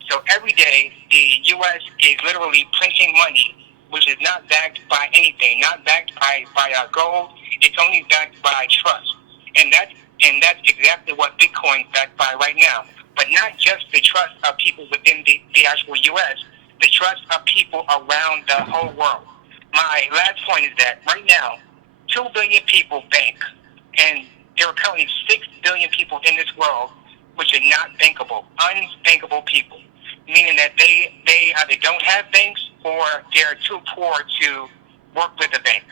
So every day, the U.S. is literally printing money, which is not backed by anything, not backed by gold. It's only backed by trust. And that's exactly what Bitcoin is backed by right now. But not just the trust of people within the actual U.S., the trust of people around the whole world. My last point is that right now, 2 billion people bank, and there are currently 6 billion people in this world which are not bankable, unbankable people, meaning that they either don't have banks or they're too poor to work with a bank.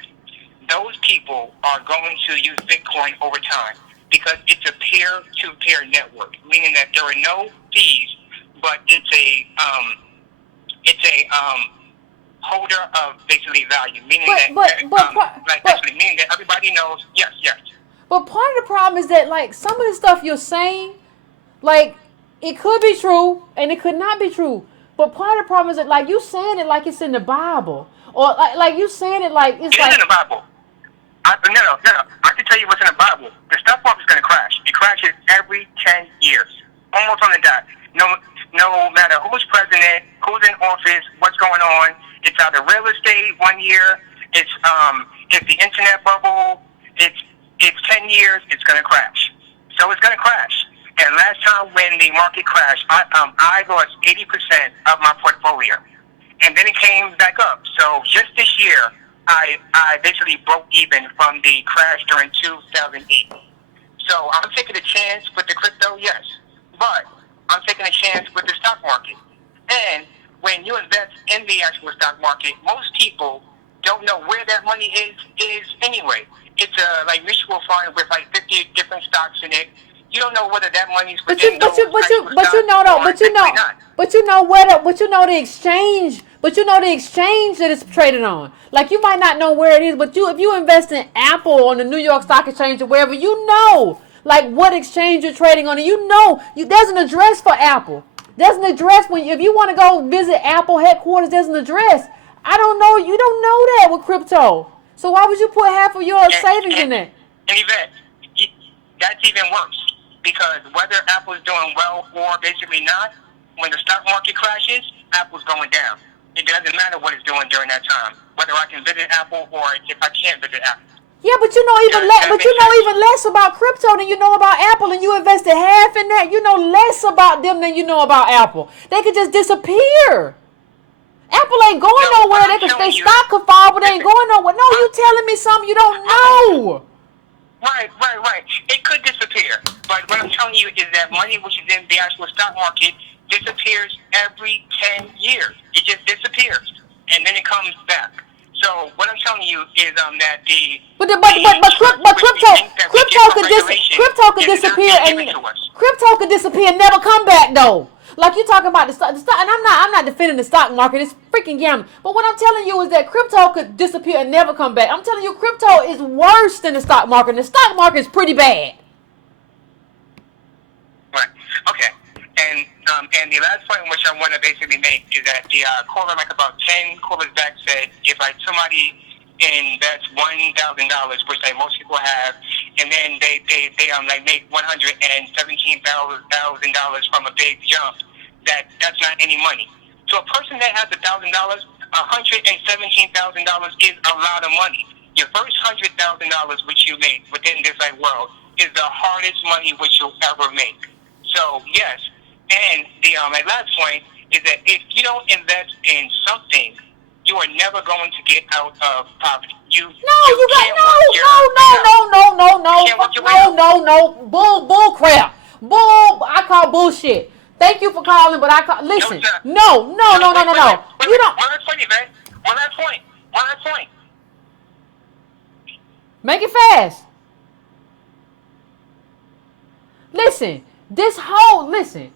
Those people are going to use Bitcoin over time because it's a peer-to-peer network, meaning that there are no fees, but it's a holder of basically value, meaning meaning that everybody knows. Yes. But part of the problem is that, like, some of the stuff you're saying, like, it could be true and it could not be true. But part of the problem is that, like, you saying it like it's in the Bible, or like you saying it like it's like. It is in the Bible. No. I can tell you what's in the Bible. The stock market's going to crash. It crashes every 10 years, almost on the dot. No matter who's president, who's in office, what's going on. It's either real estate 1 year. It's the internet bubble. It's 10 years. It's going to crash. So it's going to crash. And last time when the market crashed, I lost 80% of my portfolio, and then it came back up. So just this year, I basically broke even from the crash during 2008. So I'm taking a chance with the crypto, yes, but I'm taking a chance with the stock market. And when you invest in the actual stock market, most people don't know where that money is anyway. It's a like mutual fund with like 50 different stocks in it. You don't know whether that money's within the exchange that it's traded on. Like, you might not know where it is, but if you invest in Apple on the New York Stock Exchange or wherever, you know, like, what exchange you're trading on, and there's an address for Apple. There's an address if you want to go visit Apple headquarters. There's an address. I don't know. You don't know that with crypto. So why would you put half of your savings in that? And Yvette, that's even worse. Because whether Apple's doing well or basically not, when the stock market crashes, Apple's going down. It doesn't matter what it's doing during that time, whether I can visit Apple or if I can't visit Apple. Yeah, but you know even less about crypto than you know about Apple, and you invested half in that. You know less about them than you know about Apple. They could just disappear. Apple ain't going nowhere. They stock could fall, but they ain't going nowhere. No, you telling me something you don't know. Right. It could disappear, but what I'm telling you is that money which is in the actual stock market disappears every 10 years. It just disappears, and then it comes back. So what I'm telling you is that crypto could disappear and never come back though. Like you're talking about the stock, and I'm not defending the stock market. It's freaking gambling. But what I'm telling you is that crypto could disappear and never come back. I'm telling you, crypto is worse than the stock market. The stock market is pretty bad. Right. Okay. And the last point which I want to basically make is that the caller, like about 10 callers back, said if like somebody invests $1,000, which like most people have, and then they like make $117,000 from a big jump, that's not any money. So a person that has $1,000, $117,000 is a lot of money. Your first $100,000 which you make within this like world is the hardest money which you'll ever make. So yes, and the my last point is that if you don't invest in something, you are never going to get out of poverty. No. Bull crap. I call bullshit. Thank you for calling, but listen. No. You don't. One last point, Yvette. One last point. Make it fast. Listen. Listen.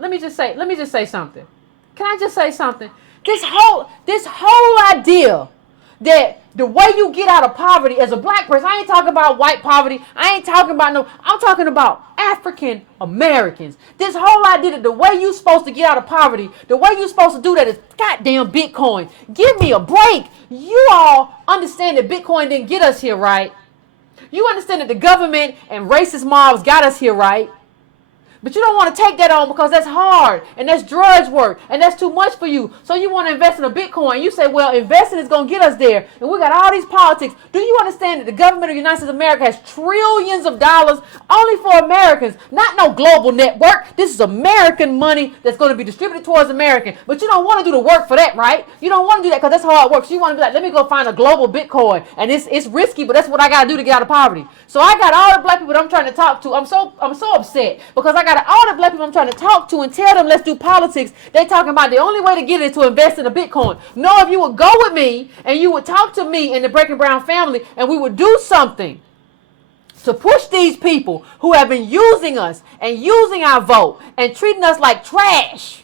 Let me just say something. Can I just say something? This whole idea that the way you get out of poverty as a black person, I ain't talking about white poverty. I'm talking about African Americans. This whole idea that the way you supposed to get out of poverty, the way you supposed to do that is goddamn Bitcoin. Give me a break. You all understand that Bitcoin didn't get us here, right? You understand that the government and racist mobs got us here, right? But you don't want to take that on because that's hard and that's drudge work and that's too much for you. So you want to invest in a Bitcoin. You say, well, investing is going to get us there. And we got all these politics. Do you understand that the government of the United States of America has trillions of dollars only for Americans? Not no global network. This is American money that's going to be distributed towards American. But you don't want to do the work for that, right? You don't want to do that because that's how it works. You want to be like, let me go find a global Bitcoin. And it's risky, but that's what I got to do to get out of poverty. So I got all the black people that I'm trying to talk to. I'm so upset because I got all the black people I'm trying to talk to and tell them let's do politics. They talking about the only way to get it is to invest in a Bitcoin. No, if you would go with me and you would talk to me and the Breaking Brown family and we would do something to push these people who have been using us and using our vote and treating us like trash.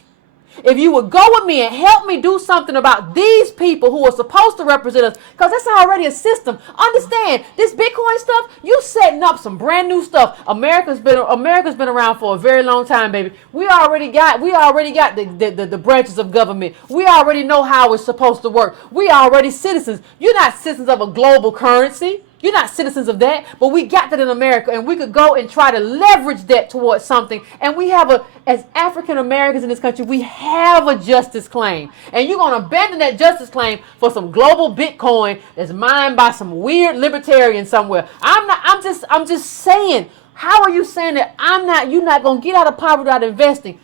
If you would go with me and help me do something about these people who are supposed to represent us, because that's already a system. Understand, this Bitcoin stuff, you setting up some brand new stuff. America's been around for a very long time, baby. We already got the branches of government. We already know how it's supposed to work. We already citizens. You're not citizens of a global currency. You're not citizens of that, but we got that in America, and we could go and try to leverage that towards something. And we have as African Americans in this country, we have a justice claim. And you're going to abandon that justice claim for some global Bitcoin that's mined by some weird libertarian somewhere. I'm just saying, how are you saying that you're not going to get out of poverty without investing?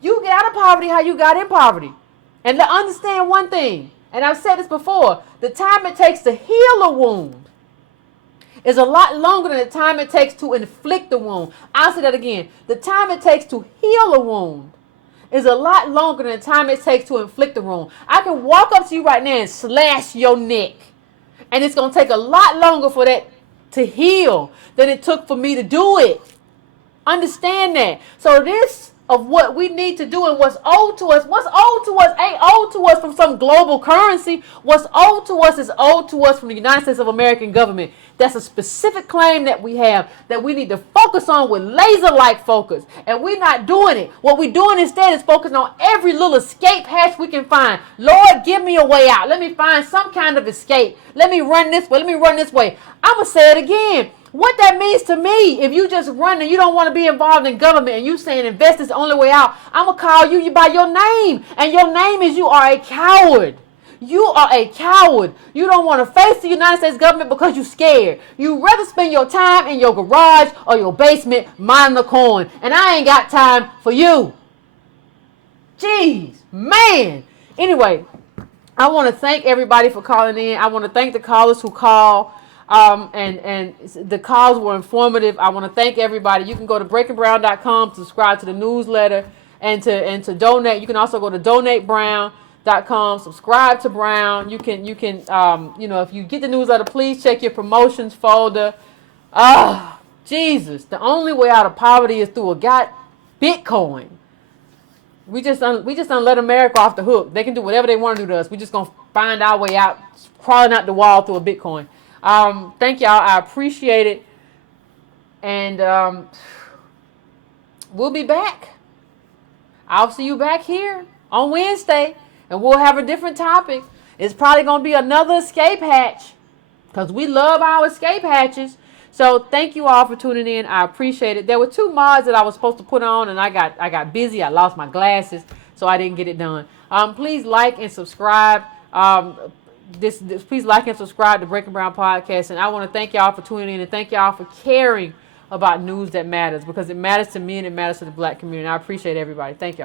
You get out of poverty how you got in poverty. And to understand one thing, and I've said this before, the time it takes to heal a wound is a lot longer than the time it takes to inflict a wound. I'll say that again. The time it takes to heal a wound is a lot longer than the time it takes to inflict a wound. I can walk up to you right now and slash your neck. And it's going to take a lot longer for that to heal than it took for me to do it. Understand that. So this of what we need to do and what's owed to us. What's owed to us ain't owed to us from some global currency. What's owed to us is owed to us from the United States of American government. That's a specific claim that we have that we need to focus on with laser-like focus. And we're not doing it. What we're doing instead is focusing on every little escape hatch we can find. Lord, give me a way out. Let me find some kind of escape. Let me run this way. Let me run this way. I'm going to say it again. What that means to me, if you just run and you don't want to be involved in government and you saying invest is the only way out, I'm going to call you by your name. And your name is you are a coward. You are a coward. You don't want to face the United States government because you're scared. You'd rather spend your time in your garage or your basement minding the corn. And I ain't got time for you. Jeez, man. Anyway, I want to thank everybody for calling in. I want to thank the callers who call. And the calls were informative. I want to thank everybody. You can go to breakingbrown.com, subscribe to the newsletter, and to donate. You can also go to donatebrown.com, subscribe to Brown. You can if you get the newsletter, please check your promotions folder. Jesus, the only way out of poverty is through Bitcoin. We just don't let America off the hook. They can do whatever they want to do to us. We just gonna find our way out, crawling out the wall through a Bitcoin. Thank y'all. I appreciate it. And we'll be back. I'll see you back here on Wednesday, and we'll have a different topic. It's probably going to be another escape hatch, because we love our escape hatches. So thank you all for tuning in. I appreciate it. There were 2 mods that I was supposed to put on, and I got busy. I lost my glasses, so I didn't get it done. Please like and subscribe. Please like and subscribe to Breaking Brown Podcast. And I want to thank y'all for tuning in, and thank y'all for caring about news that matters, because it matters to me and it matters to the black community. I appreciate everybody. Thank y'all.